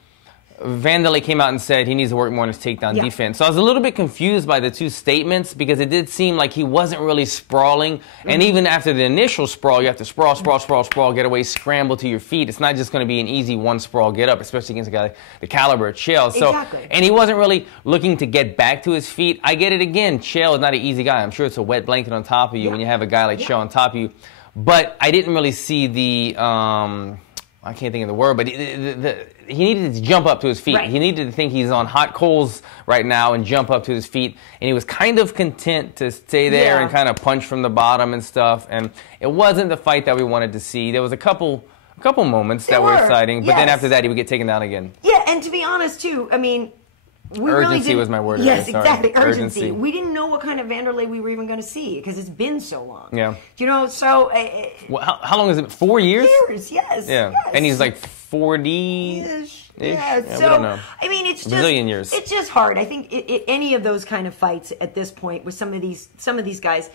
Wanderlei came out and said he needs to work more on his takedown defense. So I was a little bit confused by the two statements because it did seem like he wasn't really sprawling. And even after the initial sprawl, you have to sprawl, get away, scramble to your feet. It's not just going to be an easy one sprawl get up, especially against a guy the caliber of Chael. So, Exactly. And he wasn't really looking to get back to his feet. I get it again. Chael is not an easy guy. I'm sure it's a wet blanket on top of you when you have a guy like Chael on top of you. But I didn't really see the I can't think of the word, but he needed to jump up to his feet. Right. He needed to think he's on hot coals right now and jump up to his feet. And he was kind of content to stay there and kind of punch from the bottom and stuff. And it wasn't the fight that we wanted to see. There was a couple moments that were exciting, but then after that he would get taken down again. Yeah, and to be honest, too, I mean, we Urgency really was my word. Yes, Sorry. exactly. Urgency. We didn't know what kind of Wanderlei we were even going to see because it's been so long. Yeah. So... Well, how long is it? 4 years? Years, yes. Yeah. Yes. And he's like 40-ish? Yeah, we so, don't know. I mean, it's just... Bazillion years. It's just hard. I think any of those kind of fights at this point with some of these guys...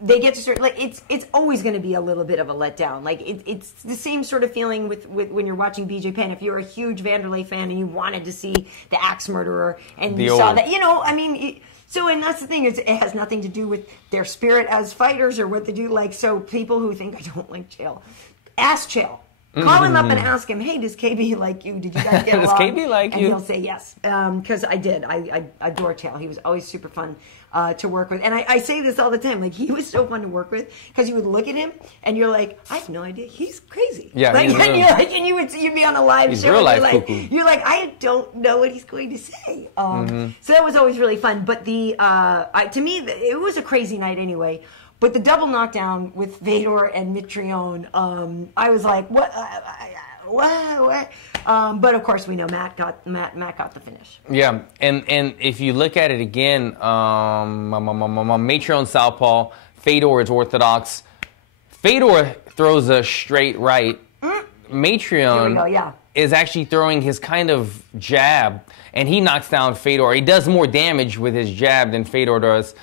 They get to start it's always going to be a little bit of a letdown. It's the same sort of feeling with when you're watching BJ Penn. If you're a huge Wanderlei fan and you wanted to see the Axe Murderer and you saw that, I mean. So and that's the thing is it has nothing to do with their spirit as fighters or what they do. So people who think I don't like Chael, ask Chael. Call him up and ask him, hey, does KB like you? Did you guys get along? Does KB like and you? He'll say yes. Because I did. I adore Chael. He was always super fun to work with. And I say this all the time. Like, he was so fun to work with because you would look at him and you're like, I have no idea. He's crazy. Yeah, like, he's real. and you'd be on a live He's show. real And life cuckoo. you're like, I don't know what he's going to say. So that was always really fun. But to me, it was a crazy night anyway. But the double knockdown with Fedor and Mitrione, I was like, what? What? But of course, we know Matt got the finish. Yeah, and if you look at it again, Mitrione southpaw, Fedor is orthodox. Fedor throws a straight right. Mitrione is actually throwing his kind of jab, and he knocks down Fedor. He does more damage with his jab than Fedor does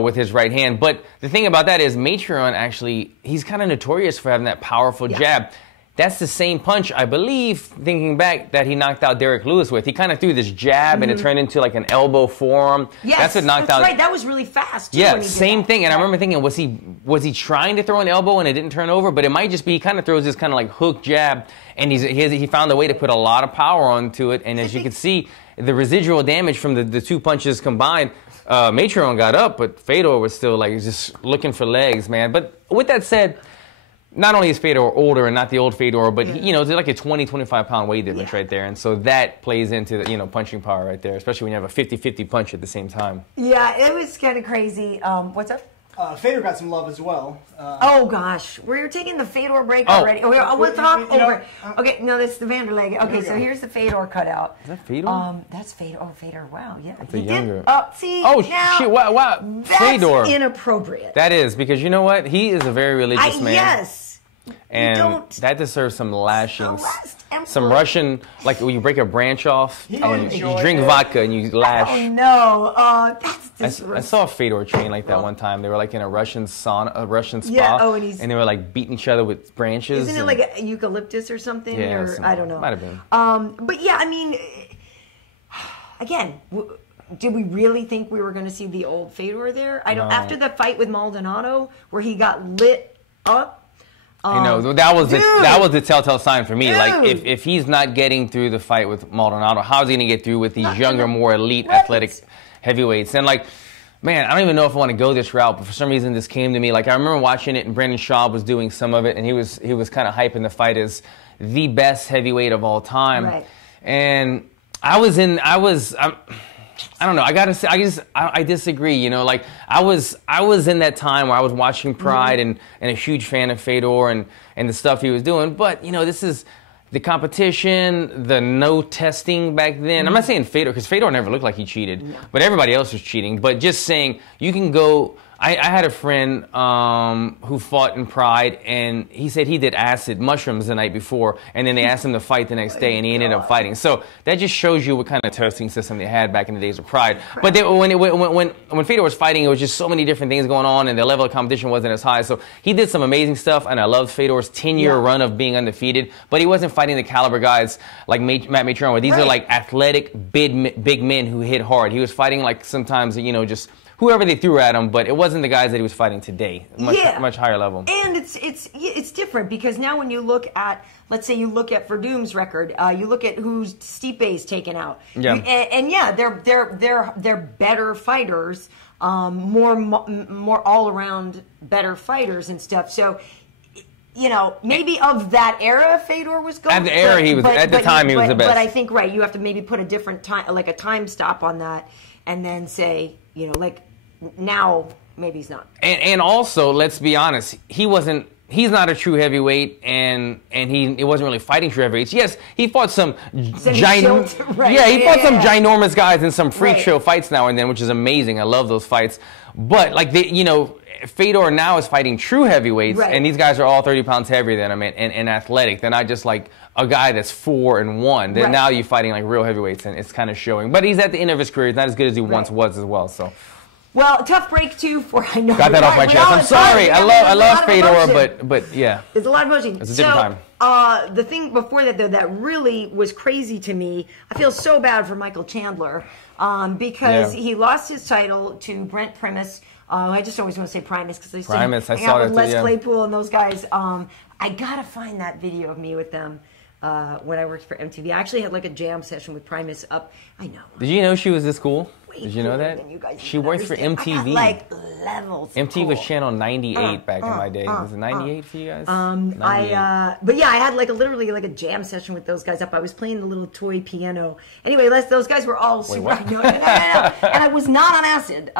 with his right hand. But the thing about that is Mitrione actually, he's kind of notorious for having that powerful jab. That's the same punch, I believe, thinking back, that he knocked out Derek Lewis with. He kind of threw this jab and it turned into like an elbow forearm. Yes, that's what knocked out. Right. That was really fast, too. Yeah, same thing. And I remember thinking, was he trying to throw an elbow and it didn't turn over? But it might just be he kind of throws this kind of like hook jab, and he found a way to put a lot of power onto it. And as you can see, the residual damage from the two punches combined, Mitrione got up, but Fedor was still like just looking for legs, man. But with that said, not only is Fedor older and not the old Fedor, but there's like a 20, 25-pound weight difference right there. And so that plays into the, punching power right there, especially when you have a 50-50 punch at the same time. Yeah, it was kind of crazy. What's up? Fedor got some love as well. Oh, gosh. We're taking the Fedor break already. We'll talk over. Okay, no, that's the Wanderlei. Okay, so here's the Fedor cutout. Is that Fedor? That's Fedor. Oh, Fedor. Wow, yeah. That's a younger. See, oh, now, shit. Wow. That's Fedor. inappropriate. That is, because you know what? He is a very religious man. Yes. And that deserves some lashings. Some Russian, like when you break a branch off, you drink vodka and you lash. Oh, no. That's disrespectful. I saw a Fedor train like that one time. They were like in a Russian spa. Yeah, and they were like beating each other with branches. Isn't it like a eucalyptus or something? Yeah, or I don't know. Might have been. But yeah, I mean, again, did we really think we were going to see the old Fedor there? I don't. No. After the fight with Maldonado, where he got lit up. That was the telltale sign for me. Dude. Like, if he's not getting through the fight with Maldonado, how's he going to get through with these younger, more elite, athletic heavyweights? And, like, man, I don't even know if I want to go this route, but for some reason this came to me. Like, I remember watching it, and Brendan Schaub was doing some of it, and he was kind of hyping the fight as the best heavyweight of all time. Right. And I don't know. I gotta say, I disagree. Like I was in that time where I was watching Pride and a huge fan of Fedor and the stuff he was doing. But this is the competition, the no testing back then. I'm not saying Fedor, because Fedor never looked like he cheated, but everybody else was cheating. But just saying you can go. I had a friend who fought in Pride, and he said he did acid mushrooms the night before, and then they asked him to fight the next day, and he ended up fighting. So that just shows you what kind of testing system they had back in the days of Pride. But when Fedor was fighting, it was just so many different things going on, and the level of competition wasn't as high. So he did some amazing stuff, and I loved Fedor's 10-year run of being undefeated. But he wasn't fighting the caliber guys like Matt Mitrione, where these are like athletic, big men who hit hard. He was fighting like sometimes, just whoever they threw at him, but it wasn't the guys that he was fighting today. Much higher level. And it's different because now when you look at, let's say you look at Verdum's record, you look at who's Stipe's taken out. Yeah. They're better fighters, more all around better fighters and stuff. So maybe of that era, Fedor was going. At the era, he was. At the time, he was the best. But I think you have to maybe put a different time, like a time stop on that, and then say, like now maybe he's not. And also, let's be honest, he's not a true heavyweight, and he wasn't really fighting true heavyweights. Yes, he fought some ginormous guys in some freak show fights now and then, which is amazing. I love those fights. But like Fedor now is fighting true heavyweights, and these guys are all 30 pounds heavier than him and athletic. They're not just like a guy that's 4-1. Then now you're fighting like real heavyweights, and it's kind of showing. But he's at the end of his career. He's not as good as he once was as well. So. Well, tough break too for I know. Got that off my chest. I'm sorry. I love Fedor, but yeah. There's a lot of emotion. It's a different time. The thing before that though that really was crazy to me, I feel so bad for Michael Chandler because he lost his title to Brent Primus I just always want to say Primus because I used to I hang saw out that with Les too, yeah. Claypool and those guys. I gotta find that video of me with them when I worked for MTV. I actually had like a jam session with Primus up. I know. Did you know she was this cool? Way Did you know cooler that? than you guys She even worked for understand. MTV. I got, like levels. MTV was cool. channel 98 back in my day. Was it 98 for you guys? 98. But yeah, I had like literally like a jam session with those guys up. I was playing the little toy piano. Anyway, those guys were all super. what? No, and I was not on acid.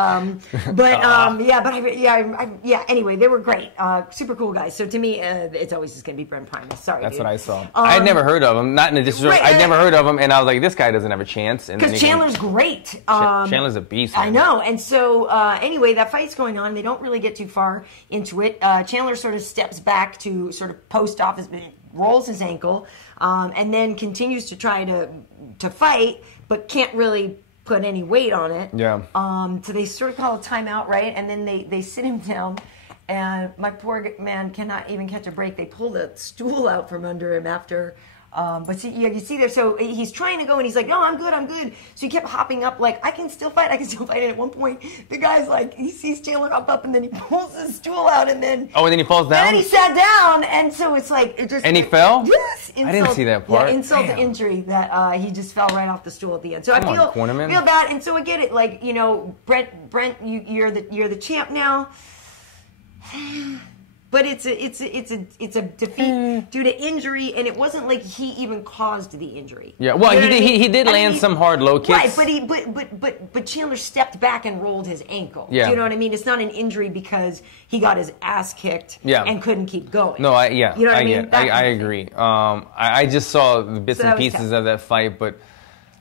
Anyway, they were great. Super cool guys. So to me, it's always just gonna be Brent Primus. Sorry, That's dude. what I saw. I had never heard of him. Not in a disrespect. Right, I'd never heard of him, and I was like, this guy doesn't have a chance. Because Chandler's great. Chandler's a beast. Man. I know. And so, anyway, that fight's going on. They don't really get too far into it. Chandler sort of steps back to sort of post off his, rolls his ankle, and then continues to try to fight, but can't really put any weight on it. Yeah. So they sort of call a timeout, right? And then they sit him down. And my poor man cannot even catch a break. They pulled a stool out from under him after. But see, you see there, so he's trying to go, and he's like, no, I'm good, I'm good. So he kept hopping up, like, I can still fight. And at one point, the guy's like, he sees Chandler hop up, and then he pulls his stool out, and then... Oh, and then he falls down? And then he sat down, and so it's like... it just. And he fell? Yes. I didn't see that part. Yeah, insult to Damn. injury that he just fell right off the stool at the end. So Come I on, Cornerman. feel bad, and so I get it. Like, you know, Brent, you're the champ now. But it's a defeat due to injury, and it wasn't like he even caused the injury. Yeah, well, You know what I mean? he did land some hard low kicks. Right, but Chandler stepped back and rolled his ankle. Yeah. Do you know what I mean? It's not an injury because he got his ass kicked and couldn't keep going. No, You know what I mean? I agree. I just saw the bits and pieces of that fight, but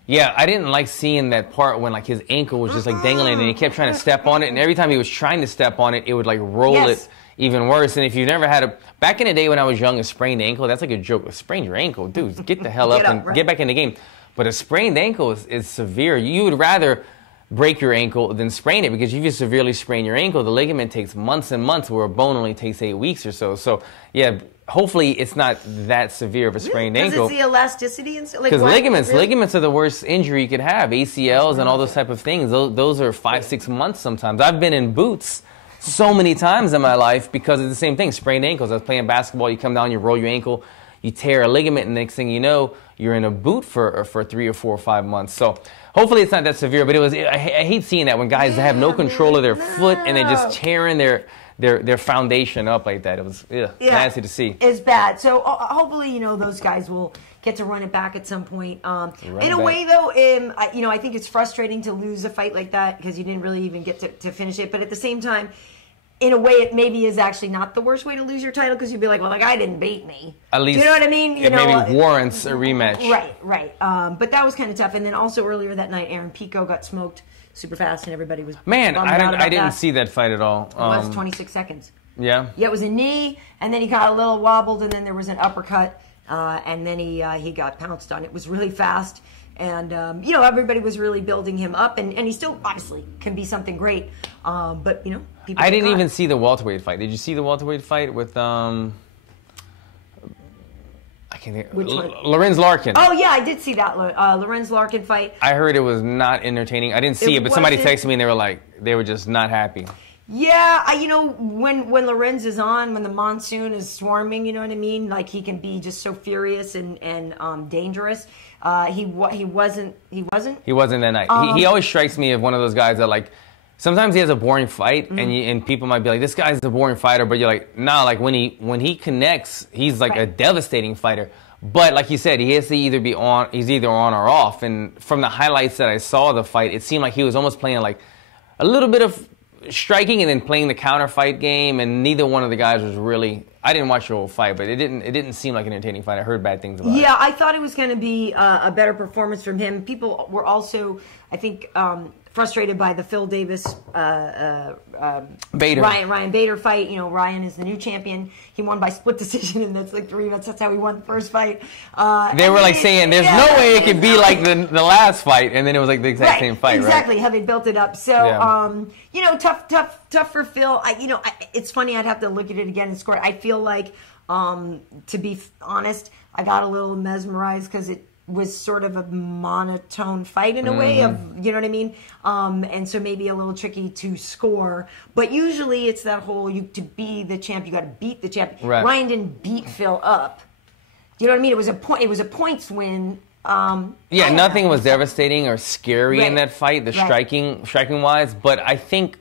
yeah, I didn't like seeing that part when like his ankle was just like dangling, and he kept trying to step on it, and every time he was trying to step on it, it would like roll it even worse. And if you've never had back in the day when I was young, a sprained ankle, that's like a joke. Sprain your ankle, dude, get the hell up and get back in the game. But a sprained ankle is severe. You would rather break your ankle than sprain it, because if you severely sprain your ankle, the ligament takes months and months, where a bone only takes 8 weeks or so. So yeah, hopefully it's not that severe of a sprained ankle. Because it's the elasticity and stuff. Because ligaments are the worst injury you could have. ACLs and all those type of things. Those are 5-6 months sometimes. I've been in boots so many times in my life because of the same thing, sprained ankles. I was playing basketball, you come down, you roll your ankle, you tear a ligament, and next thing you know, you're in a boot for 3 or 4 or 5 months. So hopefully it's not that severe, but I hate seeing that when guys have no control of their foot and they're just tearing their foundation up like that. It was nasty to see. It's bad. So hopefully, you know, those guys will get to run it back at some point. In a way, though, I think it's frustrating to lose a fight like that because you didn't really even get to finish it. But at the same time, in a way, it maybe is actually not the worst way to lose your title, because you'd be like, well, the guy didn't beat me. At least, you know what I mean? It maybe warrants a rematch. Right. But that was kind of tough. And then also earlier that night, Aaron Pico got smoked super fast, and everybody was I didn't see that fight at all. It was 26 seconds. Yeah. Yeah, it was a knee, and then he got a little wobbled, and then there was an uppercut, and then he got pounced on. It was really fast. And, everybody was really building him up, and he still obviously can be something great. But, people I didn't even see the welterweight fight. Did you see the welterweight fight with, I can't think. Which one? Lorenz Larkin. Oh, yeah, I did see that Lorenz Larkin fight. I heard it was not entertaining. I didn't see it, but somebody texted me, and they were just not happy. Yeah, when Lorenz is on, when the monsoon is swarming, you know what I mean? Like, he can be just so furious and dangerous. He wasn't that night. He always strikes me as one of those guys that, like, sometimes he has a boring fight, and people might be like, this guy's a boring fighter, but you're like, nah, like, when he connects, he's like a devastating fighter. But like you said, he has to either he's either on or off. And from the highlights that I saw of the fight, it seemed like he was almost playing like a little bit of striking and then playing the counter fight game, and neither one of the guys was really. I didn't watch the whole fight, but it didn't seem like an entertaining fight. I heard bad things about it. Yeah, I thought it was going to be a better performance from him. People were also, I think, frustrated by the Phil Davis Bader. Ryan Bader fight. Ryan is the new champion. He won by split decision, and that's like 3 minutes. That's how he won the first fight. They were like saying, "There's no way it could be like the last fight," and then it was like the exact same fight, exactly, right? how they built it up. So, tough for Phil. It's funny. I'd have to look at it again and score. I feel like, to be honest, I got a little mesmerized because was sort of a monotone fight in a way of, you know what I mean? And so maybe a little tricky to score. But usually it's that whole, to be the champ, you got to beat the champ. Right. Ryan didn't beat Phil up. You know what I mean? It was a points win. Yeah, nothing was devastating or scary in Right. that fight, the striking wise. But I think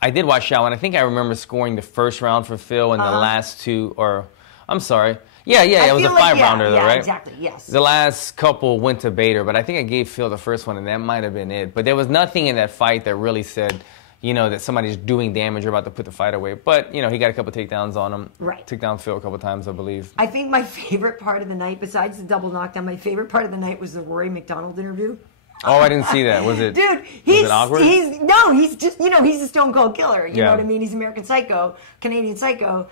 I did watch Chael, and I think I remember scoring the first round for Phil and the last two, or I'm sorry. Yeah, it was a 5-rounder, though, right? Exactly, yes. The last couple went to Bader, but I think I gave Phil the first one, and that might have been it. But there was nothing in that fight that really said, that somebody's doing damage or about to put the fight away. But, he got a couple takedowns on him. Right. Took down Phil a couple times, I believe. I think my favorite part of the night, besides the double knockdown, my favorite part of the night was the Rory McDonald interview. Oh, I didn't see that. Was it? Dude, was it awkward? He's just, he's a stone cold killer. You know Yeah. what I mean? He's American Psycho, Canadian Psycho.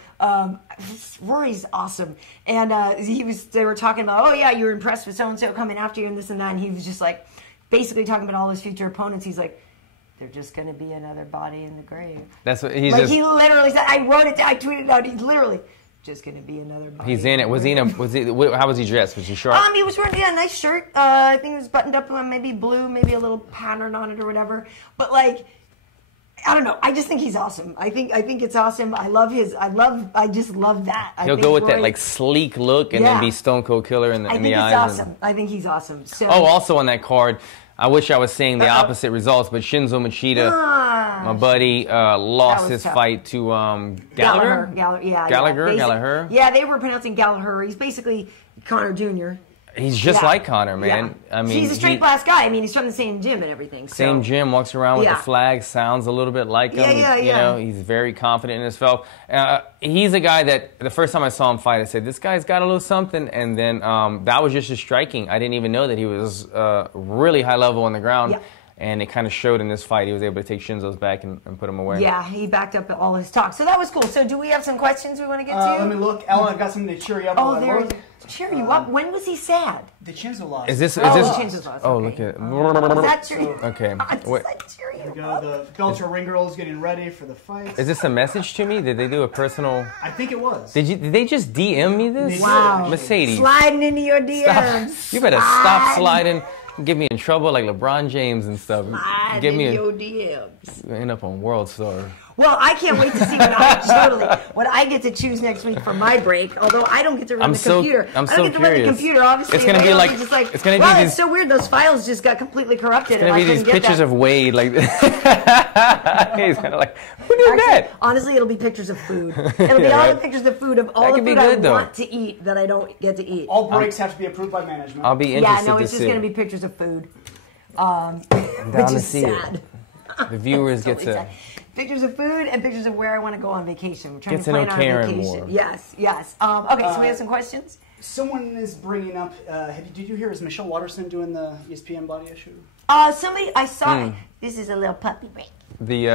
Rory's awesome. And they were talking about, oh yeah, you were impressed with so-and-so coming after you and this and that. And he was just like, basically talking about all his future opponents. He's like, they're just going to be another body in the grave. That's what he's like just. he literally said, I wrote it down, I tweeted it out. He's literally just going to be another body. He's in it. Was he how was he dressed? Was he sharp? He was wearing a nice shirt. I think it was buttoned up, maybe blue, maybe a little pattern on it or whatever. But like, I don't know. I just think he's awesome. I think it's awesome. I just love that. He'll go with that like sleek look and then be stone cold killer in the eyes. I think it's awesome. I think he's awesome. So, also on that card, I wish I was saying the opposite results, but Shinzo Machida, my buddy, lost his tough. fight to Gallagher. Gallagher. Yeah, they were pronouncing Gallagher. He's basically Conor Jr. He's just like Conor, man. Yeah. I mean, he's a straight blast guy. I mean, he's from the same gym and everything. So. Same gym, walks around with the flag, sounds a little bit like him. Yeah. He's very confident in himself. He's a guy that the first time I saw him fight, I said, this guy's got a little something. And then that was just his striking. I didn't even know that he was really high level on the ground. Yeah. And it kind of showed in this fight. He was able to take Shinzo's back and put him away. Yeah, he backed up all his talk. So that was cool. So do we have some questions we want to get to? Let me look. Ellen, I've got something to cheer you up. Oh, there. Cheer you up. When was he sad? The Chinzo loss. Is this? Chinzo's loss. Oh, Okay. look at. Does that cheer you Okay. Does that cheer you Here we go. up? The Bellator ring girls getting ready for the fight. Is this a message to me? Did they do a personal? I think it was. Did they just DM me this? Wow. Mercedes. Sliding into your DMs. Stop. You better stop sliding. Get me in trouble like LeBron James and stuff. Slide Get me in your DMs. End up on World Star. Well, I can't wait to see what I get to choose next week for my break. Although I don't get to run the computer. I'm I don't so get to run the curious. computer, obviously. It's gonna be like. Just like It's gonna be wow, these. it's so weird. Those files just got completely corrupted. It's gonna be these pictures of Wade. Like he's kind of like, who did that? Honestly, it'll be pictures of food. It'll be all the pictures of food of all the food I want to eat that I don't get to eat. All breaks have to be approved by management. I'll be interested. Yeah, no, it's to just see. gonna be pictures of food. I'm Which down to is see sad. it. The viewers get to. Sad. Pictures of food and pictures of where I want to go on vacation. We're trying Get to to know plan our Karyn vacation. more. Yes. Okay, so we have some questions. Someone is bringing up. Did you hear? Is Michelle Watterson doing the ESPN body issue? Somebody I saw. This is a little puppy break. The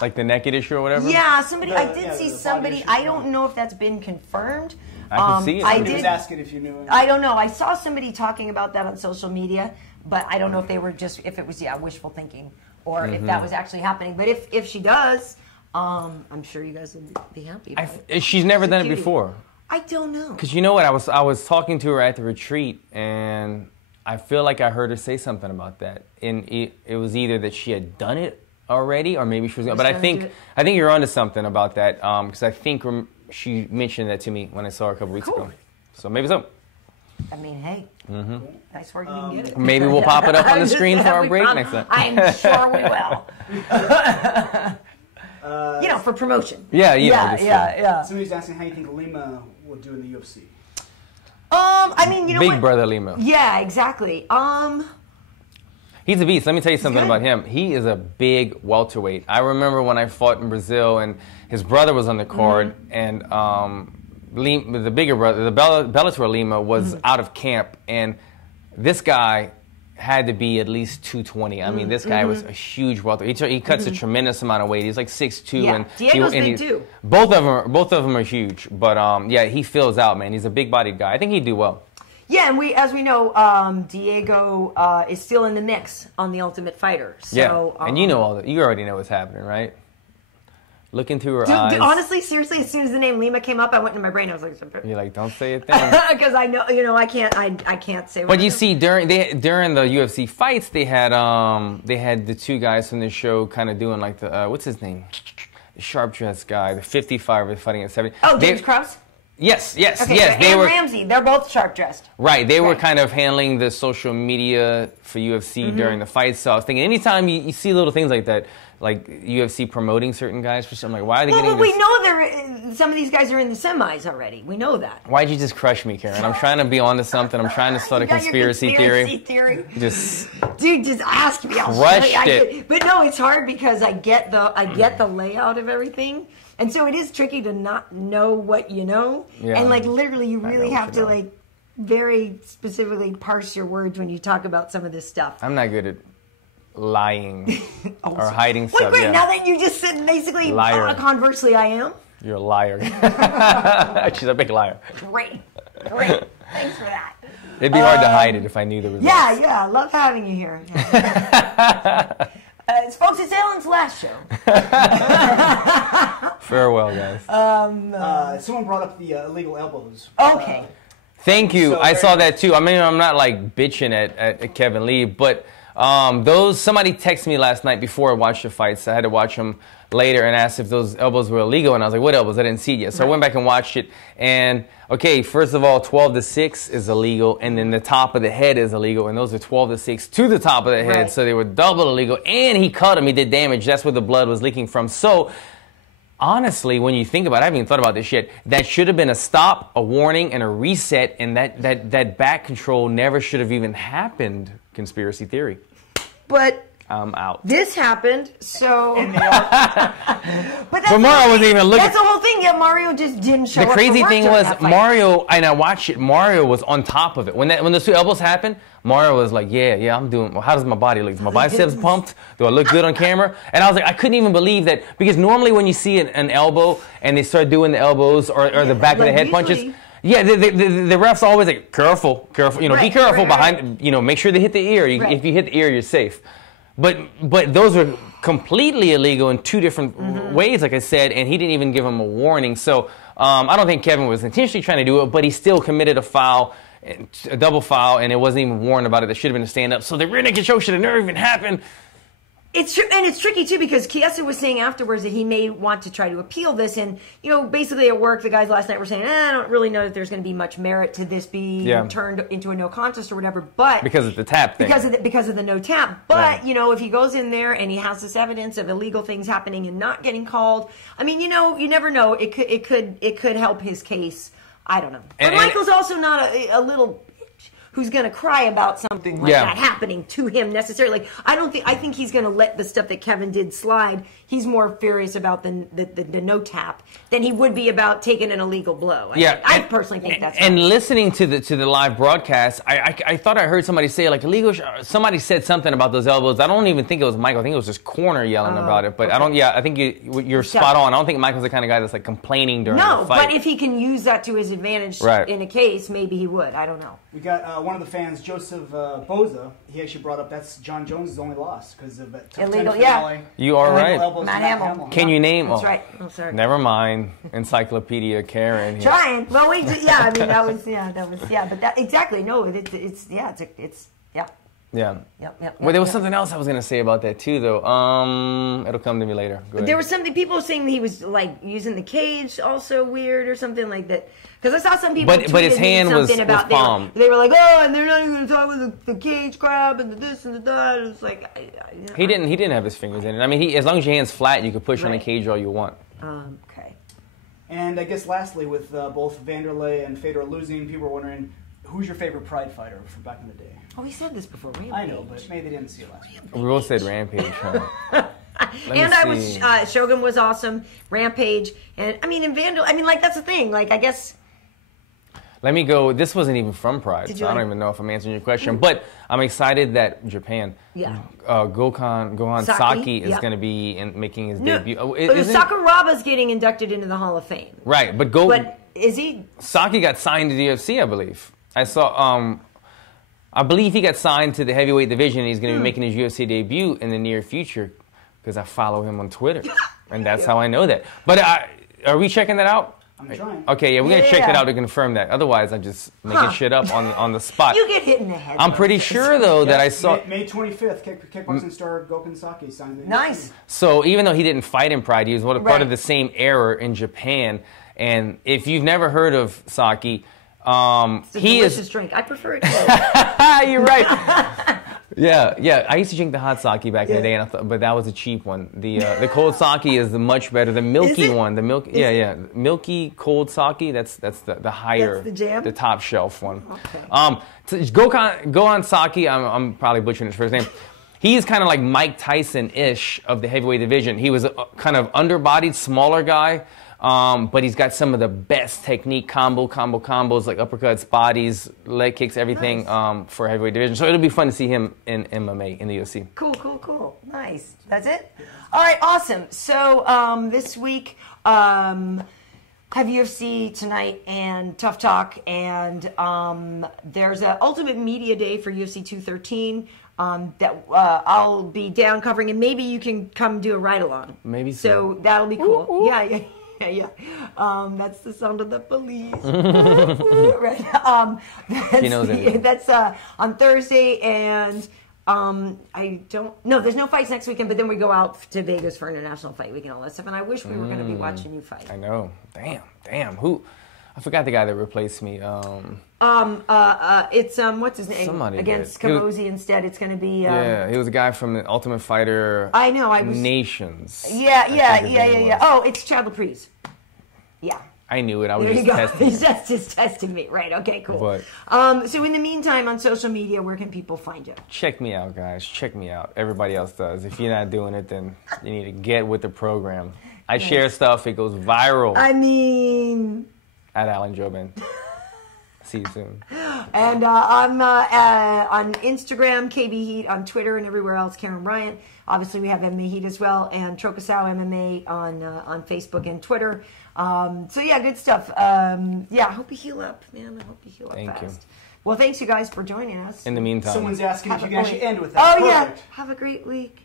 like the naked issue or whatever. Yeah, somebody. I did see the somebody. body issue. I don't know if that's been confirmed. I can see it. Somebody was asking if you knew it. I don't know. I saw somebody talking about that on social media, but I don't know if they were if it was wishful thinking or if that was actually happening. But if she does, I'm sure you guys will be happy. She's never done it before. I don't know. Because you know what? I was talking to her at the retreat, and I feel like I heard her say something about that. And it was either that she had done it already, or maybe she was. But I think you're onto something about that. Because I think she mentioned that to me when I saw her a couple weeks ago. So maybe so. I mean, hey, nice work. You can get it. Maybe we'll pop it up on the screen for our break next time. I'm sure we will. For promotion. Yeah. Somebody's asking how you think Lima will do in the UFC. Big brother Lima. Yeah, exactly. He's a beast. Let me tell you something about him. He is a big welterweight. I remember when I fought in Brazil, and his brother was on the card, and the bigger brother, the Bellator Lima, was out of camp, and this guy had to be at least 220. I mean, this guy was a huge welterweight. He cuts a tremendous amount of weight. He's like 6'2". Yeah, and Diego's big too. Both of them are huge, but he fills out, man. He's a big-bodied guy. I think he'd do well. Yeah, and as we know, Diego is still in the mix on The Ultimate Fighter. So, and you know you already know what's happening, right? look into her eyes. Honestly, seriously, as soon as the name Lima came up, I went into my brain. I was like, you're like, don't say a thing. Because I know, I can't say. But you see, during the UFC fights, they had the two guys from the show kind of doing like the what's his name, the sharp dress guy, the 55er fighting at 70. Oh, James Krause. Yes. Okay, and Ramsey, they're both sharp dressed. Right, they were kind of handling the social media for UFC during the fights. So I was thinking, anytime you see little things like that, like UFC promoting certain guys for something, like why are they getting? Well, we know some of these guys are in the semis already. We know that. Why'd you just crush me, Karyn? I'm trying to be onto something. I'm trying to start a conspiracy theory. Just ask me. Crushed it. But no, it's hard because I get the layout of everything. And so it is tricky to not know what you know. Yeah. And like literally you really have to like very specifically parse your words when you talk about some of this stuff. I'm not good at lying or hiding stuff. Wait, now that you just said basically conversely I am. You're a liar. She's a big liar. Great. Thanks for that. It'd be hard to hide it if I knew the results. Yeah. Love having you here. Folks, it's Alan's last show. Farewell, guys. Someone brought up the illegal elbows. Okay. Thank you. So I saw that too. I mean, I'm not like bitching at Kevin Lee, but somebody texted me last night before I watched the fights. I had to watch them later and asked if those elbows were illegal, and I was like, what elbows? I didn't see it yet. So I went back and watched it, and okay, first of all, 12-6 is illegal, and then the top of the head is illegal, and those are 12-6 to the top of the head, so they were double illegal, and he cut him, he did damage. That's where the blood was leaking from. So honestly, when you think about it, I haven't even thought about this yet, that should have been a stop, a warning, and a reset, and that back control never should have even happened. Conspiracy theory. But I'm out. This happened, so. But Mario wasn't even looking. That's the whole thing. Yeah, Mario just didn't show up. The crazy thing was Mario, and I watched it. Mario was on top of it when those two elbows happened. Mario was like, "Yeah, I'm doing. Well, how does my body look? Is my biceps pumped? Do I look good on camera?" And I was like, I couldn't even believe that, because normally when you see an elbow and they start doing the elbows or the back of the head punches. Yeah, the ref's always like, careful, be careful behind, make sure they hit the ear. If you hit the ear, you're safe. But those were completely illegal in two different ways, like I said, and he didn't even give him a warning. So I don't think Kevin was intentionally trying to do it, but he still committed a foul, a double foul, and it wasn't even warned about it. There should have been a stand-up. So the rear naked choke should have never even happened. It's tricky too, because Chiesa was saying afterwards that he may want to try to appeal this, and basically at work the guys last night were saying, I don't really know that there's going to be much merit to this being turned into a no contest or whatever, but because of the tap thing, because of the no tap. But if he goes in there and he has this evidence of illegal things happening and not getting called, I mean, you never know. It could help his case. I don't know. But Michael's also not a little who's going to cry about something like that happening to him necessarily. Like, I think he's going to let the stuff that Kevin did slide. He's more furious about the no tap than he would be about taking an illegal blow. I personally think that's and listening to the live broadcast, I thought I heard somebody say like illegal. Somebody said something about those elbows. I don't even think it was Michael. I think it was just Corner yelling about it. But I don't. Yeah, I think you're spot on. I don't think Michael's the kind of guy that's like complaining during the fight. No, but if he can use that to his advantage in a case, maybe he would. I don't know. We got one of the fans, Joseph Boza. He actually brought up that's John Jones' only loss because of that illegal. You are right. Matt Hamill. Can you name? That's right. I'm sorry. Never mind. Encyclopedia Karyn. Trying. Well, I mean, that was. But that exactly. No, it's. Yeah. Well, there was something else I was going to say about that too, though. It'll come to me later. Go ahead. There was something people were saying that he was like using the cage, also weird or something like that. Because I saw some people. But his hand was palm. They were like, oh, and they're not even going to talk about the cage grab and the this and the that. It's like he didn't have his fingers in it. I mean, as long as your hand's flat, you can push on the cage all you want. Okay. And I guess lastly, with both Wanderlei and Fedor losing, people were wondering, who's your favorite Pride fighter from back in the day? Oh, we said this before. Rampage. I know, but maybe they didn't see it last week. We both said Rampage, huh? And Shogun was awesome. Rampage. And, I mean, that's the thing. Like, I guess. Let me go. This wasn't even from Pride, so I don't even know if I'm answering your question. But I'm excited that Japan, Gohan Saki is going to be making his debut. Sakuraba's getting inducted into the Hall of Fame. Right, but is he? Saki got signed to the UFC, I believe. I saw. I believe he got signed to the heavyweight division. And he's going to be making his UFC debut in the near future because I follow him on Twitter. And that's how I know that. But are we checking that out? I'm trying. Okay, yeah, we're going to check that out to confirm that. Otherwise, I'm just making shit up on the spot. You get hit in the head. I'm pretty sure, though, that I saw... May 25th, kickboxing star Gokhan Saki signed the Nice. So even though he didn't fight in Pride, he was part of the same era in Japan. And if you've never heard of Saki, it's a delicious drink. I prefer it. You're right. Yeah. I used to drink the hot sake back in the day, but that was a cheap one. The cold sake is the much better. The milky one, milky cold sake. That's the higher, that's the jam? The top shelf one. Okay. Gokhan Saki. I'm probably butchering his first name. He's kind of like Mike Tyson-ish of the heavyweight division. He was a kind of underbodied, smaller guy. But he's got some of the best technique combos, like uppercuts, bodies, leg kicks, everything for heavyweight division. So it'll be fun to see him in MMA, in the UFC. Cool. Nice. That's it? All right, awesome. So this week, have UFC tonight and Tough Talk, and there's an Ultimate Media Day for UFC 213 that I'll be down covering, and maybe you can come do a ride-along. Maybe so. So that'll be cool. Ooh. Yeah. That's the sound of the police. Right. That's on Thursday, and I don't. No, there's no fights next weekend. But then we go out to Vegas for International Fight Week and all that stuff. And I wish we were going to be watching you fight. I know. Damn. Who? I forgot the guy that replaced me. It's what's his name? Somebody against Kamosi instead. It's going to be. He was a guy from the Ultimate Fighter. I know. I was Nations. Yeah. Oh, it's Chad Laprise. Yeah. I knew it. I was just testing. He's just testing me. Right. Okay. Cool. But, so in the meantime, on social media, where can people find you? Check me out, guys. Check me out. Everybody else does. If you're not doing it, then you need to get with the program. I share stuff. It goes viral. I mean. At Alan Jouban. See you soon. And I'm on Instagram, KB Heat, on Twitter and everywhere else, Karyn Bryant. Obviously, we have MMA Heat as well, and Trokasau MMA on Facebook and Twitter. So yeah, good stuff. I hope you heal up, man. I hope you heal up fast. Thank you. Well, thanks you guys for joining us. In the meantime. Someone's asking if you can actually end with that. Oh, yeah. Have a great week.